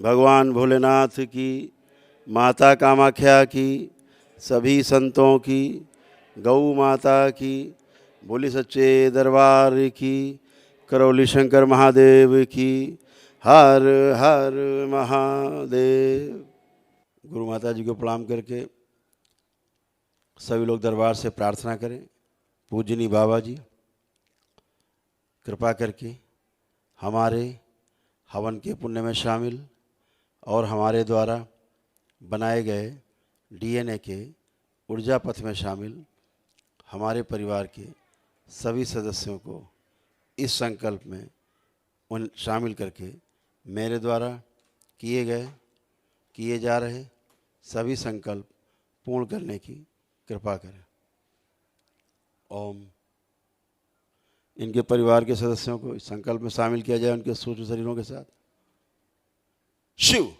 भगवान भोलेनाथ की, माता कामाख्या की, सभी संतों की, गौ माता की, बोली सच्चे दरबार की, करौली शंकर महादेव की, हर हर महादेव। गुरु माता जी को प्रणाम करके सभी लोग दरबार से प्रार्थना करें। पूजनी बाबा जी कृपा करके हमारे हवन के पुण्य में शामिल और हमारे द्वारा बनाए गए डीएनए के ऊर्जा पथ में शामिल हमारे परिवार के सभी सदस्यों को इस संकल्प में उन शामिल करके मेरे द्वारा किए जा रहे सभी संकल्प पूर्ण करने की कृपा करें। ओम। इनके परिवार के सदस्यों को इस संकल्प में शामिल किया जाए उनके सूक्ष्म शरीरों के साथ। शिव।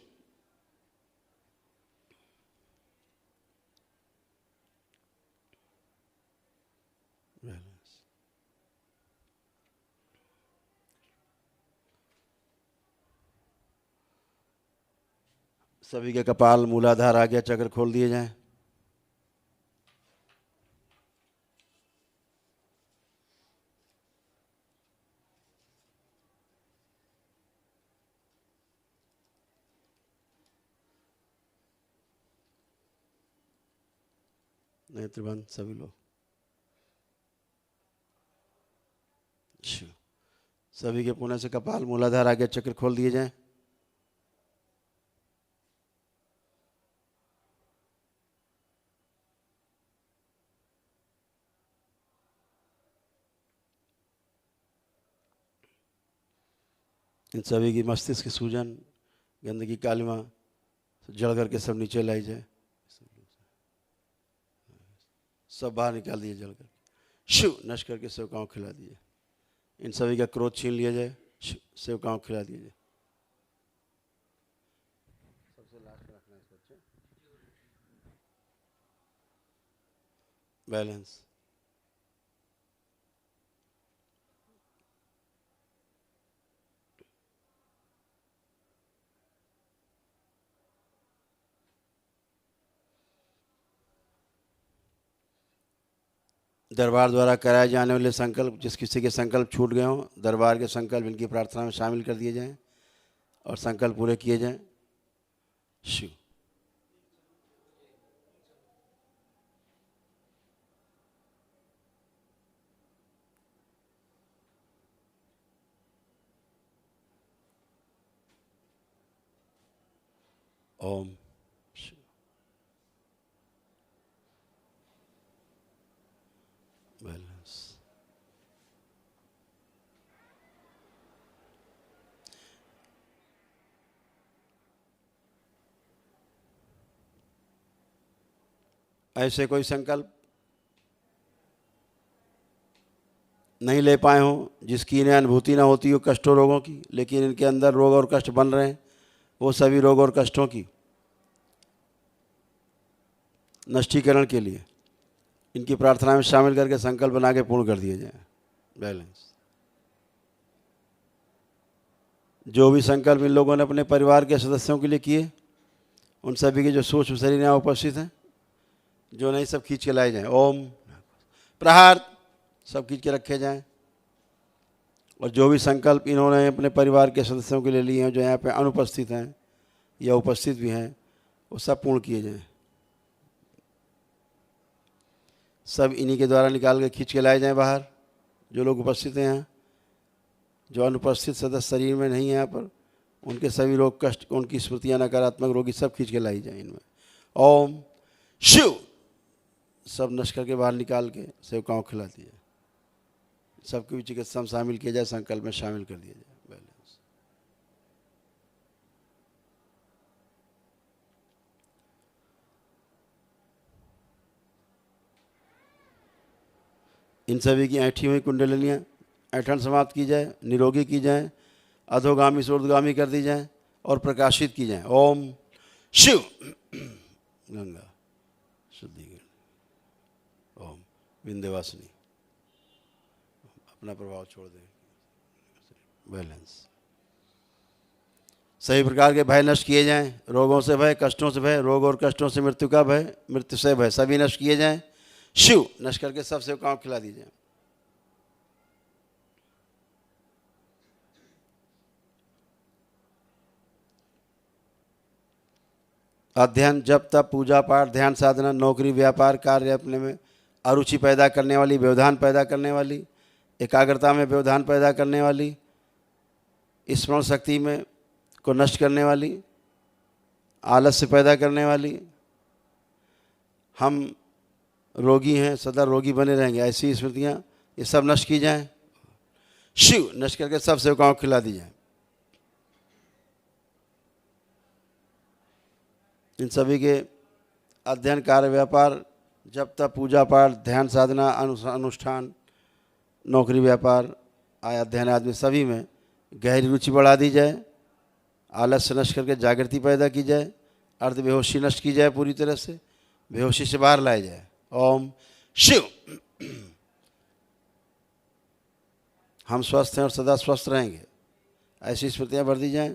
सभी के कपाल, मूलाधार, आज्ञा चक्र खोल दिए जाएं। नेत्र बंद सभी लोग। सभी के पुण्य से कपाल, मूलाधार, आज्ञा चक्र खोल दिए जाएं। इन सभी की मस्तिष्क की सूजन, गंदगी, कालिमा जड़ करके सब नीचे लाई जाए। सब बाहर निकाल दिए जल कर। शिव। नश करके सेवकाओं खिला दिए। इन सभी का क्रोध छीन लिया जाए। सेवकाओं खिला दिया जाए। सबसे लास्ट रखना है बच्चे। बैलेंस। दरबार द्वारा कराए जाने वाले संकल्प, जिस किसी के संकल्प छूट गए हों, दरबार के संकल्प इनकी प्रार्थना में शामिल कर दिए जाएं और संकल्प पूरे किए जाएं। शिव। ओम। बैलेंस। ऐसे कोई संकल्प नहीं ले पाए हों, जिसकी इन्हें अनुभूति ना होती हो कष्टों रोगों की, लेकिन इनके अंदर रोग और कष्ट बन रहे हैं, वो सभी रोग और कष्टों की नष्टीकरण के लिए इनकी प्रार्थना में शामिल करके संकल्प बना के पूर्ण कर दिए जाए। बैलेंस। जो भी संकल्प इन लोगों ने अपने परिवार के सदस्यों के लिए किए, उन सभी के जो सूक्ष्म शरीर यहाँ उपस्थित हैं, जो नहीं सब खींच के लाए जाएं। ओम। प्रहार सब खींच के रखे जाएं। और जो भी संकल्प इन्होंने अपने परिवार के सदस्यों के लिए लिए हैं, जो यहाँ पे अनुपस्थित हैं या उपस्थित भी हैं, वो सब पूर्ण किए जाएं। सब इन्हीं के द्वारा निकाल के खींच के लाए जाएं बाहर। जो लोग उपस्थित हैं यहाँ, जो अनुपस्थित सदस्य शरीर में नहीं है यहाँ पर, उनके सभी रोग कष्ट, उनकी स्मृतियाँ, नकारात्मक रोगी सब खींच के लाई जाए इनमें। ओम। शिव। सब नष्ट करके बाहर निकाल के सेवकाओं खिला दिए। सबके भी चिकित्सा में शामिल किया जाए, संकल्प में शामिल कर दिया जाए। बैलेंस। इन सभी की ऐठी हुई कुंडलिनियाँ ऐठन समाप्त की जाए, निरोगी की जाए, अधोगामी से ऊर्ध्वगामी कर दी जाए और प्रकाशित की जाए। ओम। शिव। गंगा शुद्धिकरण। ओम। विंध्यवासिनी अपना प्रभाव छोड़ दे। बैलेंस। सभी प्रकार के भय नष्ट किए जाएं। रोगों से भय, कष्टों से भय, रोग और कष्टों से मृत्यु का भय, मृत्यु से भय, सभी नष्ट किए जाएं। शिव नष्ट करके सब सेवकाओं को खिला दीजिए। अध्ययन, जप, तप, पूजा पाठ, ध्यान साधना, नौकरी, व्यापार, कार्य अपने में अरुचि पैदा करने वाली, व्यवधान पैदा करने वाली, एकाग्रता में व्यवधान पैदा करने वाली, स्मरण शक्ति में को नष्ट करने वाली, आलस्य पैदा करने वाली, हम रोगी हैं सदा रोगी बने रहेंगे, ऐसी स्मृतियाँ ये सब नष्ट की जाएं। शिव नष्ट करके सब सेवकाओं को खिला दी जाए। इन सभी के अध्ययन, कार्य, व्यापार, जब तक पूजा पाठ, ध्यान साधना, अनुष्ठान, नौकरी, व्यापार, अध्ययन आदि सभी में गहरी रुचि बढ़ा दी जाए। आलस्य नष्ट करके जागृति पैदा की जाए। अर्ध बेहोशी नष्ट की जाए, पूरी तरह से बेहोशी से बाहर लाया जाए। ओम शिव। हम स्वस्थ हैं और सदा स्वस्थ रहेंगे, ऐसी स्मृतियाँ भर दी जाएं।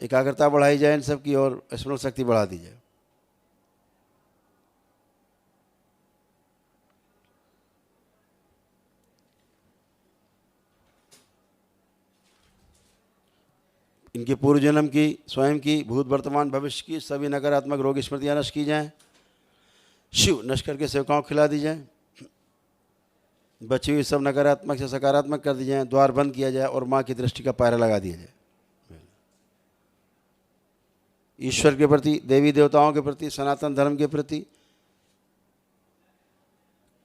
एकाग्रता बढ़ाई जाए इन सब की, और स्मरण शक्ति बढ़ा दी जाए। इनके पूर्व जन्म की, स्वयं की, भूत वर्तमान भविष्य की सभी नकारात्मक रोग स्मृतियाँ नष्ट की जाएं। शिव नष्ट करके सेवकाओं को खिला दी जाए। बची हुई सब नकारात्मक से सकारात्मक कर दी जाए, द्वार बंद किया जाए और माँ की दृष्टि का पायरा लगा दिया जाए। ईश्वर के प्रति, देवी देवताओं के प्रति, सनातन धर्म के प्रति,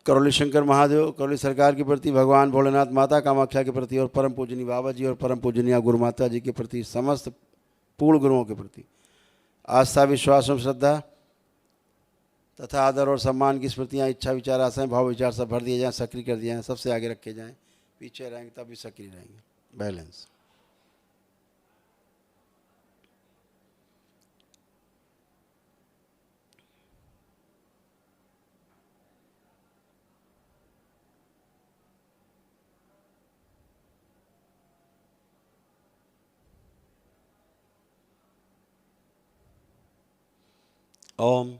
करौली शंकर महादेव, करौली सरकार के प्रति, भगवान भोलेनाथ, माता कामाख्या के प्रति और परम पूजनीय बाबा जी और परम पूजनीय गुरु माता जी के प्रति, समस्त पूर्ण गुरुओं के प्रति आस्था, विश्वास और श्रद्धा तथा आदर और सम्मान की स्मृतियाँ, इच्छा, विचार, आशाएं, भाव, विचार सब भर दिए जाएं, सक्रिय कर दिए जाएं, सबसे आगे रखे जाएं। पीछे रहेंगे तब भी सक्रिय रहेंगे। बैलेंस। ओम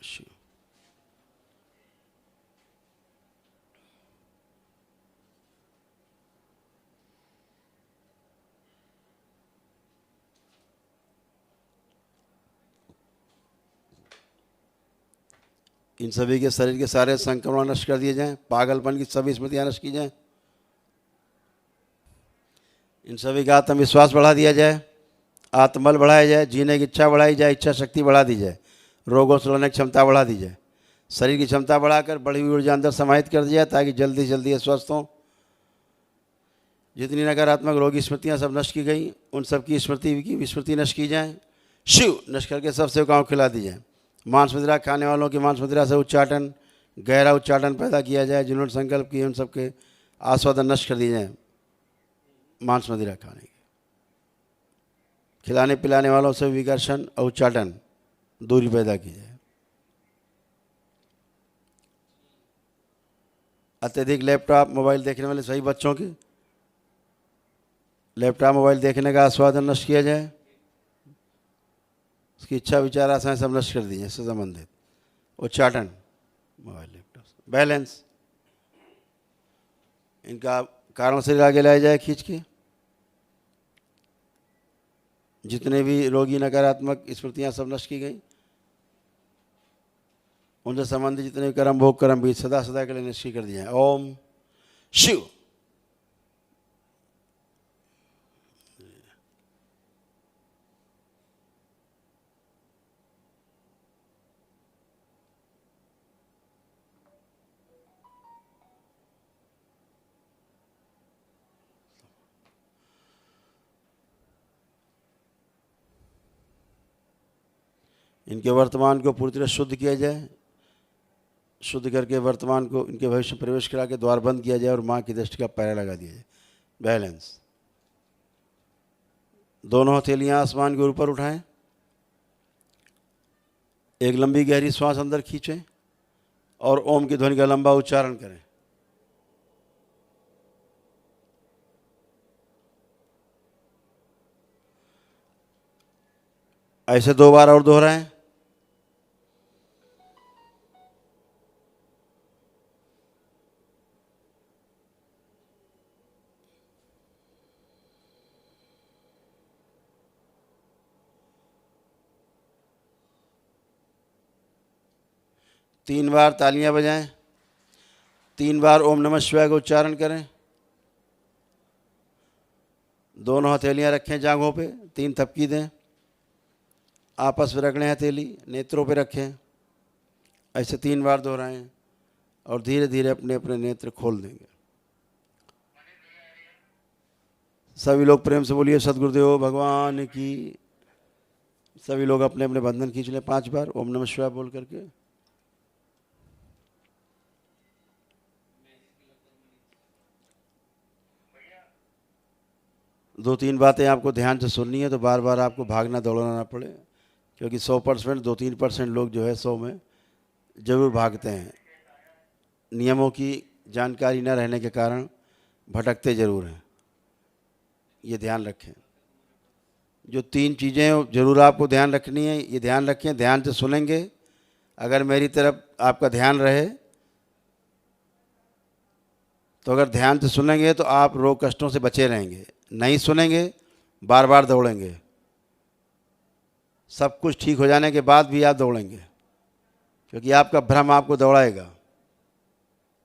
शिव। इन सभी के शरीर के सारे संक्रमण नष्ट कर दिए जाएं। पागलपन की सभी स्मृतियाँ नष्ट की जाएं। इन सभी का आत्मविश्वास बढ़ा दिया जाए, आत्मबल बढ़ाया जाए, जीने की इच्छा बढ़ाई जाए, इच्छा शक्ति बढ़ा दी जाए, रोगों से लड़ने की क्षमता बढ़ा दी जाए, शरीर की क्षमता बढ़ाकर बढ़ी हुई ऊर्जा अंदर समाहित कर दी जाए ताकि जल्दी से जल्दी स्वस्थ हों। जितनी नकारात्मक रोगी स्मृतियाँ सब नष्ट की गई, उन सब की स्मृति की विस्मृति नष्ट की जाए। शिव नष्ट करके सब सेवकाओं को खिला दी जाए। मांस मदिरा खाने वालों की मांस मदिरा से उच्चाटन, गहरा उच्चाटन पैदा किया जाए। जिन्होंने संकल्प किए उन सबके आस्वादन नष्ट कर दिए जाए। मांस मदिरा खाने के, खिलाने पिलाने वालों से विकर्षण और उच्चाटन दूरी पैदा की जाए। अत्यधिक लैपटॉप मोबाइल देखने वाले सभी बच्चों की लैपटॉप मोबाइल देखने का आस्वादन नष्ट किया जाए। उसकी इच्छा विचार आशाएं सब नष्ट कर दी जाए। इससे संबंधित उच्चाटन मोबाइल लैपटॉप। बैलेंस। इनका कारण से आगे लाया जाए खींच के। जितने भी रोगी नकारात्मक स्मृतियाँ सब नष्ट की गई, उनसे संबंधित जितने भी कर्म भोग कर्म भी सदा सदा के लिए निष्क्रिय कर दिए जाए। ओम शिव। इनके वर्तमान को पूरी तरह शुद्ध किया जाए। शुद्ध करके वर्तमान को इनके भविष्य में प्रवेश करा के द्वार बंद किया जाए और माँ की दृष्टि का पैरा लगा दिया जाए। बैलेंस। दोनों हथेलियाँ आसमान के ऊपर उठाएं। एक लंबी गहरी श्वास अंदर खींचें और ओम की ध्वनि का लंबा उच्चारण करें। ऐसे 2 बार और दोहराएं। तीन बार तालियां बजाएं। 3 बार ओम नमः शिवाय का उच्चारण करें। दोनों हथेलियां रखें जांघों पे, 3 थपकी दें। आपस में रख लें हथेली, नेत्रों पे रखें। ऐसे 3 बार दोहराएं और धीरे धीरे अपने अपने नेत्र खोल देंगे। सभी लोग प्रेम से बोलिए सद्गुरुदेव भगवान की। सभी लोग अपने अपने बंधन खींच लें 5 बार ओम नमः शिवाय बोल करके। दो तीन बातें आपको ध्यान से सुननी है, तो बार बार आपको भागना दौड़ना ना पड़े, क्योंकि 100% 2-3% लोग जो है 100 में ज़रूर भागते हैं। नियमों की जानकारी न रहने के कारण भटकते ज़रूर हैं, ये ध्यान रखें। जो 3 चीज़ें ज़रूर आपको ध्यान रखनी है, ये ध्यान रखें। ध्यान से सुनेंगे, अगर मेरी तरफ आपका ध्यान रहे तो अगर ध्यान से सुनेंगे तो आप रोग कष्टों से बचे रहेंगे। नहीं सुनेंगे, बार बार दौड़ेंगे, सब कुछ ठीक हो जाने के बाद भी आप दौड़ेंगे, क्योंकि आपका भ्रम आपको दौड़ाएगा।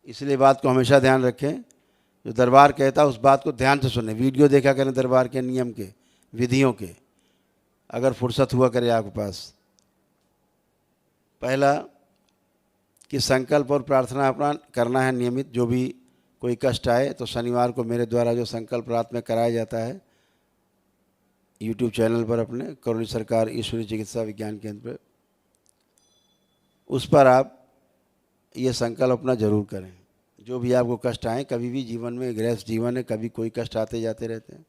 इसलिए बात को हमेशा ध्यान रखें, जो दरबार कहता है उस बात को ध्यान से सुने। वीडियो देखा करें दरबार के नियम के, विधियों के, अगर फुर्सत हुआ करे आपके पास। पहला कि संकल्प और प्रार्थना अपना करना है नियमित। जो भी कोई कष्ट आए तो शनिवार को मेरे द्वारा जो संकल्प रात में कराया जाता है यूट्यूब चैनल पर, अपने करुणी सरकार ईश्वरीय चिकित्सा विज्ञान केंद्र पर, उस पर आप ये संकल्प अपना जरूर करें। जो भी आपको कष्ट आए, कभी भी जीवन में, गृहस्थ जीवन है, कभी कोई कष्ट आते जाते रहते हैं,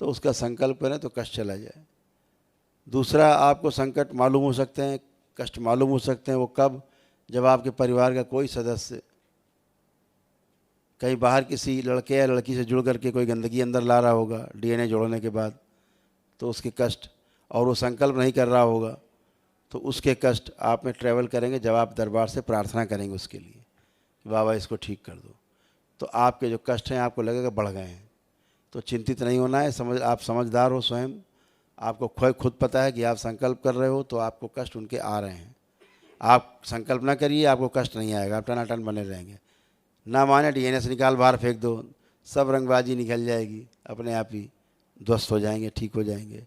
तो उसका संकल्प करें तो कष्ट चला जाए। दूसरा, आपको संकट मालूम हो सकते हैं, कष्ट मालूम हो सकते हैं, वो कब? जब आपके परिवार का कोई सदस्य कहीं बाहर किसी लड़के या लड़की से जुड़ करके कोई गंदगी अंदर ला रहा होगा डीएनए जोड़ने के बाद, तो उसके कष्ट, और वो संकल्प नहीं कर रहा होगा तो उसके कष्ट आप में ट्रैवल करेंगे। जब आप दरबार से प्रार्थना करेंगे उसके लिए कि बाबा इसको ठीक कर दो, तो आपके जो कष्ट हैं आपको लगेगा बढ़ गए हैं। तो चिंतित नहीं होना है। आप समझदार हो स्वयं, आपको खुद पता है कि आप संकल्प कर रहे हो तो आपको कष्ट उनके आ रहे हैं। आप संकल्प ना करिए, आपको कष्ट नहीं आएगा, आप टनाटन बने रहेंगे। ना माने डीएनए से निकाल बाहर फेंक दो, सब रंगबाजी निकल जाएगी, अपने आप ही ध्वस्त हो जाएंगे, ठीक हो जाएंगे।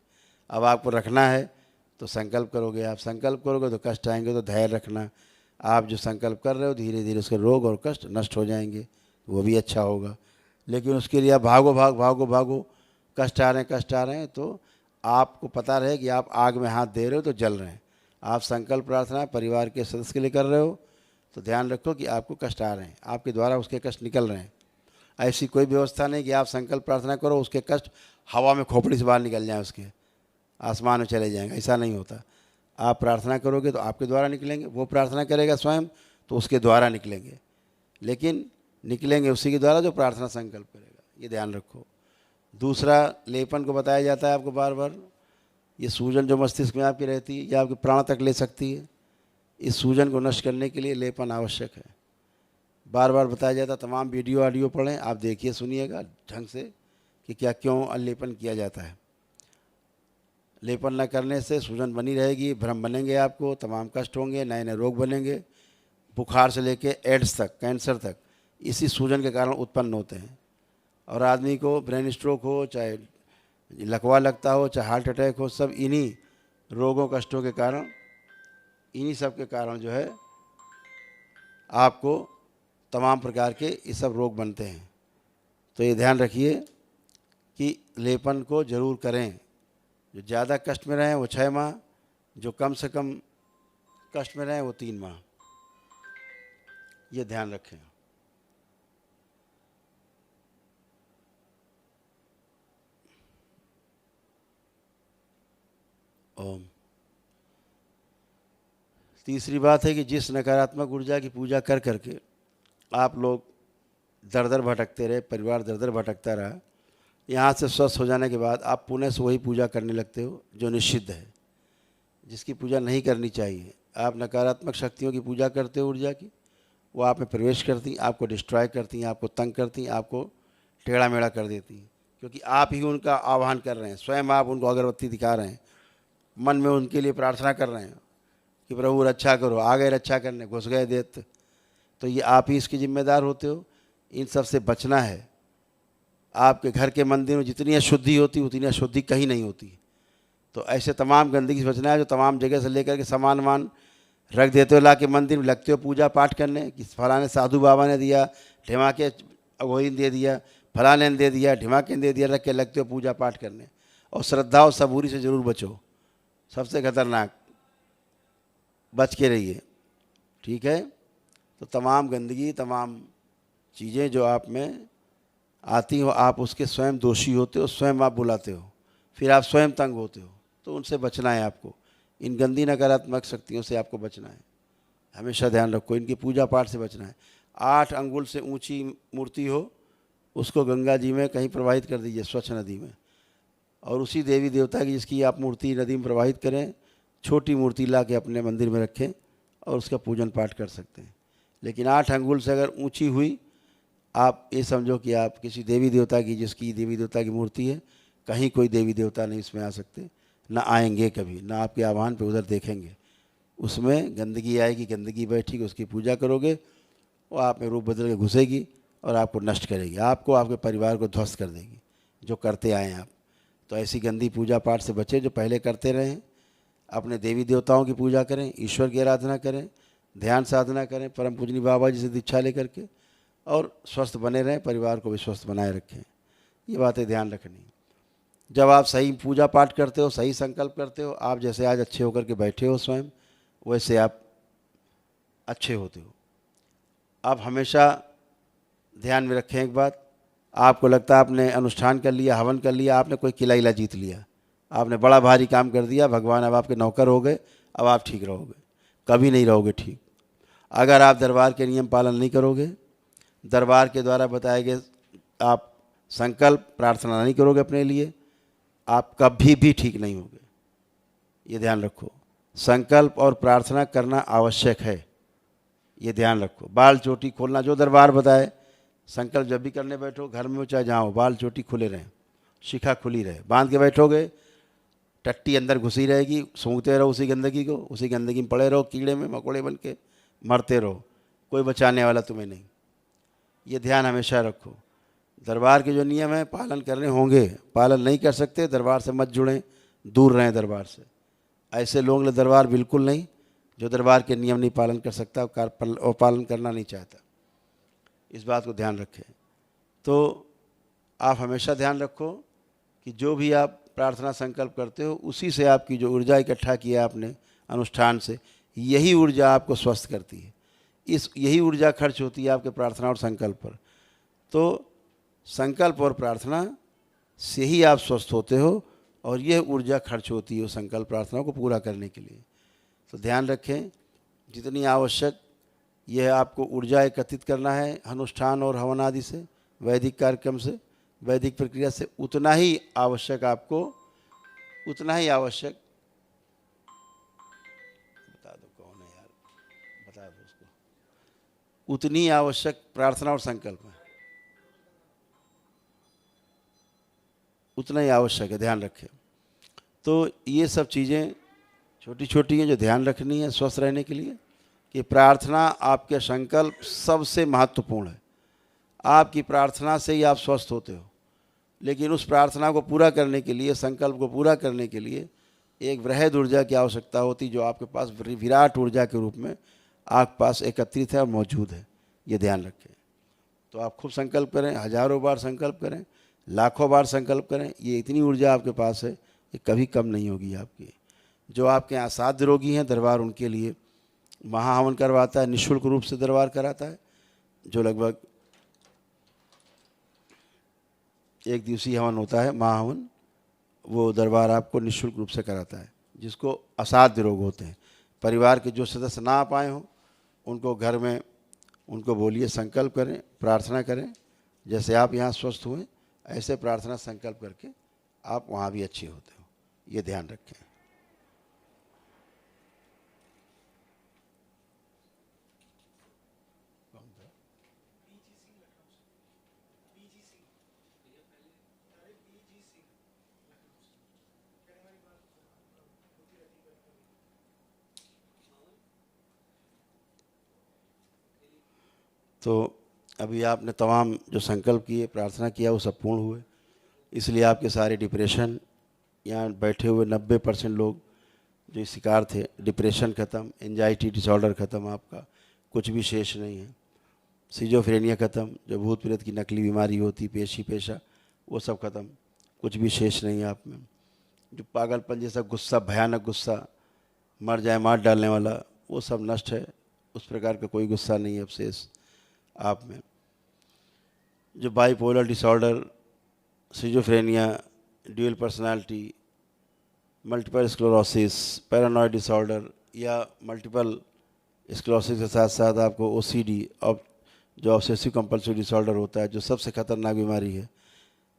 अब आपको रखना है तो संकल्प करोगे, आप संकल्प करोगे तो कष्ट आएंगे, तो धैर्य रखना। आप जो संकल्प कर रहे हो धीरे धीरे उसके रोग और कष्ट नष्ट हो जाएंगे, वो भी अच्छा होगा। लेकिन उसके लिए आप भागो, कष्ट आ रहे हैं, तो आपको पता रहे कि आप आग में हाथ दे रहे हो तो जल रहे हैं। आप संकल्प प्रार्थना परिवार के सदस्य के लिए कर रहे हो तो ध्यान रखो कि आपको कष्ट आ रहे हैं, आपके द्वारा उसके कष्ट निकल रहे हैं। ऐसी कोई व्यवस्था नहीं कि आप संकल्प प्रार्थना करो उसके कष्ट हवा में खोपड़ी से बाहर निकल जाएं, उसके आसमान में चले जाएंगे, ऐसा नहीं होता। आप प्रार्थना करोगे तो आपके द्वारा निकलेंगे, वो प्रार्थना करेगा स्वयं तो उसके द्वारा निकलेंगे, लेकिन निकलेंगे उसी के द्वारा जो प्रार्थना संकल्प करेगा, ये ध्यान रखो। दूसरा, लेपन को बताया जाता है आपको बार बार। ये सूजन जो मस्तिष्क में आपकी रहती है, ये आपके प्राण तक ले सकती है। इस सूजन को नष्ट करने के लिए लेपन आवश्यक है, बार बार बताया जाता है। तमाम वीडियो ऑडियो पढ़ें, आप देखिए सुनिएगा ढंग से कि क्या क्यों लेपन किया जाता है। लेपन न करने से सूजन बनी रहेगी, भ्रम बनेंगे, आपको तमाम कष्ट होंगे, नए नए रोग बनेंगे। बुखार से लेके एड्स तक, कैंसर तक इसी सूजन के कारण उत्पन्न होते हैं। और आदमी को ब्रेन स्ट्रोक हो, चाहे लकवा लगता हो, चाहे हार्ट अटैक हो, सब इन्हीं रोगों कष्टों के कारण, इन्हीं सब के कारण जो है आपको तमाम प्रकार के ये सब रोग बनते हैं। तो ये ध्यान रखिए कि लेपन को ज़रूर करें। जो ज़्यादा कष्ट में रहें वो 6 माह, जो कम से कम कष्ट में रहें वो 3 माह, ये ध्यान रखें। ओम। तीसरी बात है कि जिस नकारात्मक ऊर्जा की पूजा कर करके आप लोग दर दर भटकते रहे, परिवार दर दर भटकता रहा, यहाँ से स्वस्थ हो जाने के बाद आप पुनः से वही पूजा करने लगते हो जो निषिद्ध है। जिसकी पूजा नहीं करनी चाहिए। आप नकारात्मक शक्तियों की पूजा करते हो, ऊर्जा की, वो आप में प्रवेश करती, आपको डिस्ट्रॉय करती, आपको तंग करती, आपको टेढ़ा मेढ़ा कर देती, क्योंकि आप ही उनका आह्वान कर रहे हैं। स्वयं आप उनको अगरबत्ती दिखा रहे हैं, मन में उनके लिए प्रार्थना कर रहे हैं कि प्रभु रक्षा करो, आ गए रक्षा करने, घुस गए दैत्य। तो ये आप ही इसके जिम्मेदार होते हो। इन सब से बचना है। आपके घर के मंदिर में जितनी अशुद्धि होती उतनी अशुद्धि कहीं नहीं होती। तो ऐसे तमाम गंदगी से बचना है। जो तमाम जगह से लेकर के सामान वामान रख देते हो, ला के मंदिर में लगते हो पूजा पाठ करने कि फलाने साधु बाबा ने दिया, ढिमाके वही दे दिया, फलाने ने दे दिया, ढिमाके ने दे दिया, रख के लगते हो पूजा पाठ करने। और श्रद्धा और सबूरी से ज़रूर बचो, सबसे खतरनाक, बच के रहिए, ठीक है। तो तमाम गंदगी, तमाम चीज़ें जो आप में आती हो, आप उसके स्वयं दोषी होते हो, स्वयं आप बुलाते हो, फिर आप स्वयं तंग होते हो। तो उनसे बचना है आपको। इन गंदी नकारात्मक शक्तियों से आपको बचना है। हमेशा ध्यान रखो, इनकी पूजा पाठ से बचना है। 8 अंगुल से ऊंची मूर्ति हो, उसको गंगा जी में कहीं प्रवाहित कर दीजिए, स्वच्छ नदी में। और उसी देवी देवता की जिसकी आप मूर्ति नदी में प्रवाहित करें, छोटी मूर्ति ला के अपने मंदिर में रखें और उसका पूजन पाठ कर सकते हैं। लेकिन 8 अंगुल से अगर ऊंची हुई, आप ये समझो कि आप किसी देवी देवता की, जिसकी देवी देवता की मूर्ति है, कहीं कोई देवी देवता नहीं इसमें आ सकते, ना आएंगे कभी, ना आपके आह्वान पे उधर देखेंगे। उसमें गंदगी आएगी, गंदगी बैठेगी, उसकी पूजा करोगे, वो आप में रूप बदल के घुसेगी और आपको नष्ट करेगी, आपको, आपके परिवार को ध्वस्त कर देगी, जो करते आए हैं आप। तो ऐसी गंदी पूजा पाठ से बचें जो पहले करते रहे हैं। अपने देवी देवताओं की पूजा करें, ईश्वर की आराधना करें, ध्यान साधना करें, परम पूजनी बाबा जी से दीक्षा लेकर के, और स्वस्थ बने रहें, परिवार को भी स्वस्थ बनाए रखें। ये बातें ध्यान रखनी। जब आप सही पूजा पाठ करते हो, सही संकल्प करते हो, आप जैसे आज अच्छे होकर के बैठे हो स्वयं, वैसे आप अच्छे होते हो। आप हमेशा ध्यान में रखें एक बात, आपको लगता है आपने अनुष्ठान कर लिया, हवन कर लिया, आपने कोई किला इला जीत लिया, आपने बड़ा भारी काम कर दिया, भगवान अब आपके नौकर हो गए, अब आप ठीक रहोगे। कभी नहीं रहोगे ठीक। अगर आप दरबार के नियम पालन नहीं करोगे, दरबार के द्वारा बताए गए आप संकल्प प्रार्थना नहीं करोगे अपने लिए, आप कभी भी ठीक नहीं होगे। ये ध्यान रखो। संकल्प और प्रार्थना करना आवश्यक है, ये ध्यान रखो। बाल चोटी खोलना, जो दरबार बताए, संकल्प जब भी करने बैठो, घर में हो चाहे जहाँ हो, बाल चोटी खुले रहें, शिखा खुली रहे। बांध के बैठोगे, टट्टी अंदर घुसी रहेगी, सूंघते रहो उसी गंदगी को, उसी गंदगी में पड़े रहो, कीड़े में मकोड़े बन के मरते रहो, कोई बचाने वाला तुम्हें नहीं। ये ध्यान हमेशा रखो। दरबार के जो नियम हैं पालन करने होंगे, पालन नहीं कर सकते, दरबार से मत जुड़ें, दूर रहें दरबार से। ऐसे लोग ने दरबार बिल्कुल नहीं, जो दरबार के नियम नहीं पालन कर सकता और पालन करना नहीं चाहता। इस बात को ध्यान रखें। तो आप हमेशा ध्यान रखो कि जो भी आप प्रार्थना संकल्प करते हो, उसी से आपकी जो ऊर्जा इकट्ठा किया आपने अनुष्ठान से, यही ऊर्जा आपको स्वस्थ करती है। यही ऊर्जा खर्च होती है आपके प्रार्थना और संकल्प पर। तो संकल्प और प्रार्थना से ही आप स्वस्थ होते हो, और यह ऊर्जा खर्च होती है उस संकल्प प्रार्थना को पूरा करने के लिए। तो ध्यान रखें, जितनी आवश्यक यह आपको ऊर्जा एकत्रित करना है अनुष्ठान और हवन आदि से, वैदिक कार्यक्रम से, वैदिक प्रक्रिया से, उतना ही आवश्यक आपको, उतना ही आवश्यक, बता दो कौन है यार, बता दो उसको, उतनी आवश्यक प्रार्थना और संकल्प है, उतना ही आवश्यक है, ध्यान रखें। तो ये सब चीज़ें छोटी छोटी हैं जो ध्यान रखनी है स्वस्थ रहने के लिए, कि प्रार्थना आपके संकल्प सबसे महत्वपूर्ण है। आपकी प्रार्थना से ही आप स्वस्थ होते हो। लेकिन उस प्रार्थना को पूरा करने के लिए, संकल्प को पूरा करने के लिए एक वृहद ऊर्जा की आवश्यकता होती, जो आपके पास विराट ऊर्जा के रूप में आपके पास एकत्रित है और मौजूद है। ये ध्यान रखें। तो आप खूब संकल्प करें, हजारों बार संकल्प करें, लाखों बार संकल्प करें। ये इतनी ऊर्जा आपके पास है, ये कभी कम नहीं होगी आपकी। जो आपके यहाँ असाध्य रोगी हैं, दरबार उनके लिए महाहवन करवाता है, निःशुल्क रूप से दरबार कराता है, जो लगभग 1 दिवसीय हवन होता है, महाहवन, वो दरबार आपको निःशुल्क रूप से कराता है। जिसको असाध्य रोग होते हैं, परिवार के जो सदस्य ना आ पाए हों, उनको घर में उनको बोलिए, संकल्प करें, प्रार्थना करें, जैसे आप यहाँ स्वस्थ हुए, ऐसे प्रार्थना संकल्प करके आप वहाँ भी अच्छे होते हो। ये ध्यान रखें। तो अभी आपने तमाम जो संकल्प किए, प्रार्थना किया, वो सब पूर्ण हुए। इसलिए आपके सारे डिप्रेशन, यहाँ बैठे हुए 90% लोग जो शिकार थे, डिप्रेशन ख़त्म, एंजाइटी डिसऑर्डर ख़त्म, आपका कुछ भी शेष नहीं है। सिजोफ्रेनिया ख़त्म, जो भूत प्रेत की नकली बीमारी होती, पेशी पेशा, वो सब ख़त्म, कुछ भी शेष नहीं है आप में। जो पागलपन जैसा गुस्सा, भयानक गुस्सा, मर जाए मार डालने वाला, वो सब नष्ट है। उस प्रकार का कोई गुस्सा नहीं है अब शेष आप में। जो bipolar disorder, schizophrenia, dual personality, multiple sclerosis, paranoid disorder या मल्टीपल स्क्लेरोसिस के साथ साथ आपको ओसीडी, अब जो ऑब्सेसिव कंपल्सिव डिसऑर्डर होता है, जो सबसे खतरनाक बीमारी है,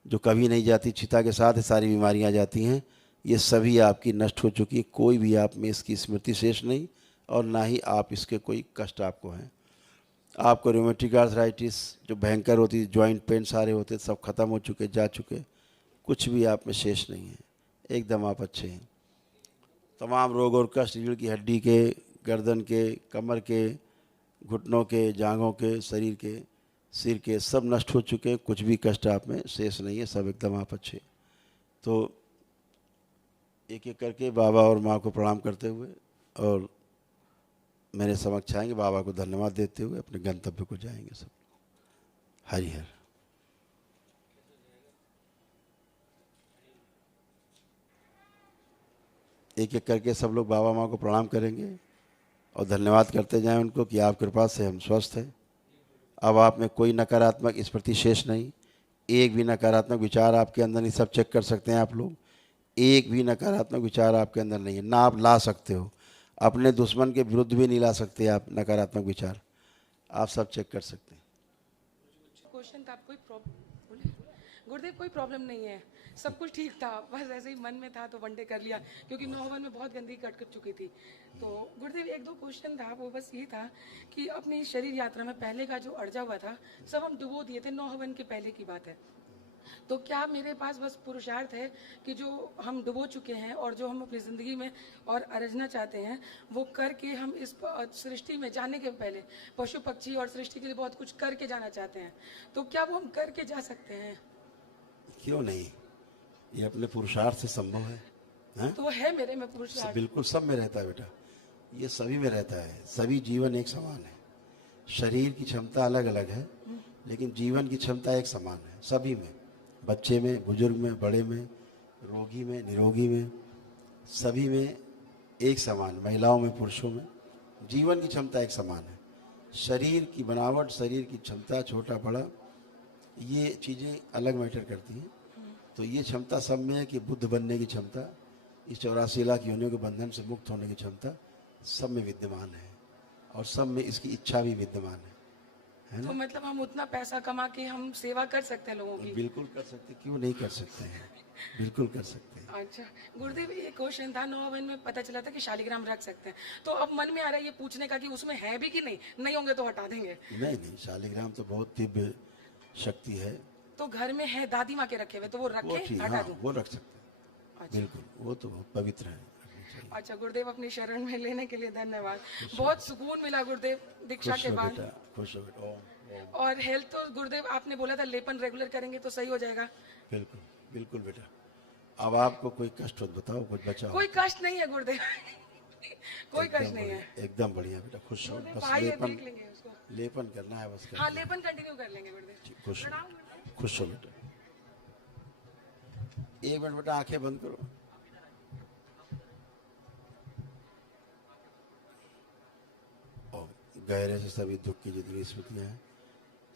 जो कभी नहीं जाती, चिता के साथ ही सारी बीमारियां जाती हैं, ये सभी आपकी नष्ट हो चुकी है। कोई भी आप में इसकी स्मृति शेष नहीं, और ना ही आप इसके कोई कष्ट आपको हैं। आपको रूमेटिक आर्थराइटिस जो भयंकर होती, जॉइंट पेन सारे होते, सब खत्म हो चुके, जा चुके, कुछ भी आप में शेष नहीं है, एकदम आप अच्छे हैं। तमाम रोग और कष्ट रीढ़ की हड्डी के, गर्दन के, कमर के, घुटनों के, जांघों के, शरीर के, सिर के, सब नष्ट हो चुके हैं, कुछ भी कष्ट आप में शेष नहीं है, सब एकदम आप अच्छे। तो एक एक करके बाबा और माँ को प्रणाम करते हुए और मेरे समक्ष आएंगे, बाबा को धन्यवाद देते हुए अपने गंतव्य को जाएंगे सब। हरि हर। एक एक करके सब लोग बाबा माँ को प्रणाम करेंगे और धन्यवाद करते जाएं उनको कि आप कृपा से हम स्वस्थ हैं। अब आप में कोई नकारात्मक स्मृति शेष नहीं, एक भी नकारात्मक विचार आपके अंदर नहीं। सब चेक कर सकते हैं आप लोग, एक भी नकारात्मक विचार आपके अंदर नहीं है, ना आप ला सकते हो। अपने दुश्मन के विरुद्ध भी नहीं ला सकते आप नकारात्मक विचार, आप सब चेक कर सकते हैं। क्वेश्चन था, कोई प्रॉब्लम गुरुदेव? कोई प्रॉब्लम नहीं है, सब कुछ ठीक था, बस ऐसे ही मन में था तो वनडे कर लिया, क्योंकि 9 हवन में बहुत गंदी कट चुकी थी। तो गुरुदेव एक दो क्वेश्चन था, वो बस ये था कि अपनी शरीर यात्रा में पहले का जो अर्जा हुआ था सब हम डुबो दिए थे, 9 हवन के पहले की बात है। तो क्या मेरे पास बस पुरुषार्थ है कि जो हम डुबो चुके हैं और जो हम अपनी ज़िंदगी में और अरजना चाहते हैं वो करके हम इस सृष्टि में जाने के पहले पशु पक्षी और सृष्टि के लिए बहुत कुछ करके जाना चाहते हैं, तो क्या वो हम करके जा सकते हैं? क्यों नहीं, ये अपने पुरुषार्थ से संभव है? तो है मेरे में पुरुषार्थ? बिल्कुल सब में रहता है बेटा, ये सभी में रहता है। सभी जीवन एक समान है, शरीर की क्षमता अलग अलग है लेकिन जीवन की क्षमता एक समान है सभी में। बच्चे में, बुजुर्ग में, बड़े में, रोगी में, निरोगी में, सभी में एक समान, महिलाओं में, पुरुषों में जीवन की क्षमता एक समान है। शरीर की बनावट, शरीर की क्षमता, छोटा बड़ा, ये चीज़ें अलग मैटर करती हैं। तो ये क्षमता सब में है कि बुद्ध बनने की क्षमता, इस 84 लाख योनियों के बंधन से मुक्त होने की क्षमता सब में विद्यमान है और सब में इसकी इच्छा भी विद्यमान है ना? तो मतलब हम उतना पैसा कमा के हम सेवा कर सकते हैं लोगों की? बिल्कुल कर सकते, क्यों नहीं कर सकते हैं, बिल्कुल कर सकते हैं। अच्छा गुरुदेव, एक क्वेश्चन था, 9 हवन में पता चला था कि शालिग्राम रख सकते हैं, तो अब मन में आ रहा है ये पूछने का कि उसमें है भी कि नहीं, नहीं होंगे तो हटा देंगे। नहीं नहीं, शालिग्राम तो बहुत दिव्य शक्ति है। तो घर में है, दादी माँ के रखे हुए, तो वो वो रखे ठीक, हटा हाँ दूं? वो रख सकते हैं। अच्छा बिल्कुल, वो तो बहुत पवित्र है, रखनी चाहिए। अच्छा गुरुदेव, अपनी शरण में लेने के लिए धन्यवाद, बहुत सुकून मिला गुरुदेव दीक्षा खुश के हो बाद। बेटा, खुश हो बेटा। ओम ओम। और हेल्थ तो गुरुदेव आपने बोला था लेपन रेगुलर करेंगे तो सही हो जाएगा? बिल्कुल बिल्कुल बेटा। अब आपको कोई कष्ट हो बताओ, कुछ बचा हो? कोई कष्ट नहीं है गुरुदेव कोई एकदम कष्ट नहीं बढ़िया, है एकदम बढ़िया बेटा, खुश हो। गुरुदेव। बस भाई है, लेपन, देख लेंगे उसको। लेपन करना है बस, हाँ करना है। लेपन कंटिन्यू कर लेंगे गुरुदेव। ठीक, खुश हो, प्रणाम गुरुदेव। खुश हो बेटा। एक मिनट बेटा, आंखें बंद करो। और गहरे से सभी दुख की जितनी स्मृतियां हैं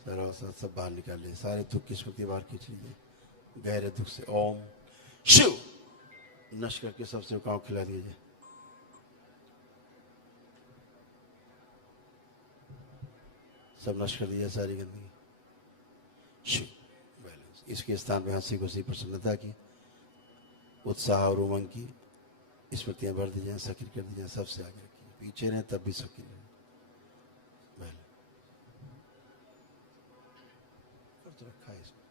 सारा सब बाहर निकाल लीजिए, सारे दुख की स्मृति बाहर खींच लीजिए गहरे दुख से। ओम शिव, नश करके सबसे काव खिला दीजिए। सब नश कर दीजिए सारी गंदगी। शिव बैलेंस। इसके स्थान पे हंसी खुशी प्रसन्नता की, उत्साह और उमंग की स्मृतियां भर दीजिए, सक्रिय कर दीजिए, सबसे आगे रखिए, पीछे रहे तब भी सक्रिय रहे। तो रखा है इसमें,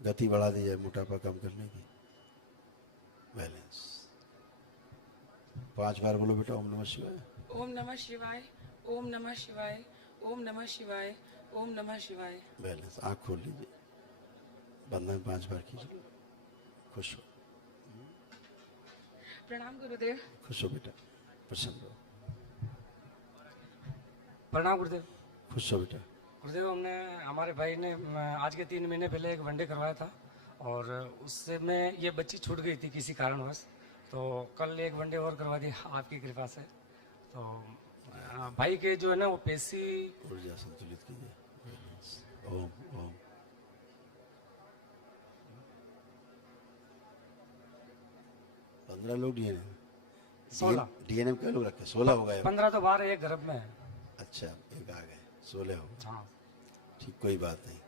गति बढ़ा दी जाए मोटापा कम करने की। बैलेंस। 5 बार बोलो बेटा, ओम नमः शिवाय। ओम नमः शिवाय, ओम नमः शिवाय, ओम नमः शिवाय, ओम नमः शिवाय। बैलेंस, आँख खोल लीजिए, बंधन 5 बार कीजिए। खुश हो, प्रणाम गुरुदेव। खुश हो बेटा, प्रसन्न हो, प्रणाम गुरुदेव। खुश हो बेटा। गुरुदेव, हमारे भाई ने आज के 3 महीने पहले एक वनडे करवाया था और उससे में ये बच्ची छूट गई थी किसी कारणवश, तो कल एक वनडे और करवा दी आपकी कृपा से। तो भाई के जो है ना वो पेशी ऊर्जा संतुलित कीजिए, बैलेंस। ओम ओम। पंद्रह लोग डीएनए 16 डीएनए क्या लोग रखे? 16 हो गए। 15 तो बाहर एक गर्भ में है। अच्छा, एक आ गए, 16 हो गए। हाँ, ठीक, कोई बात नहीं।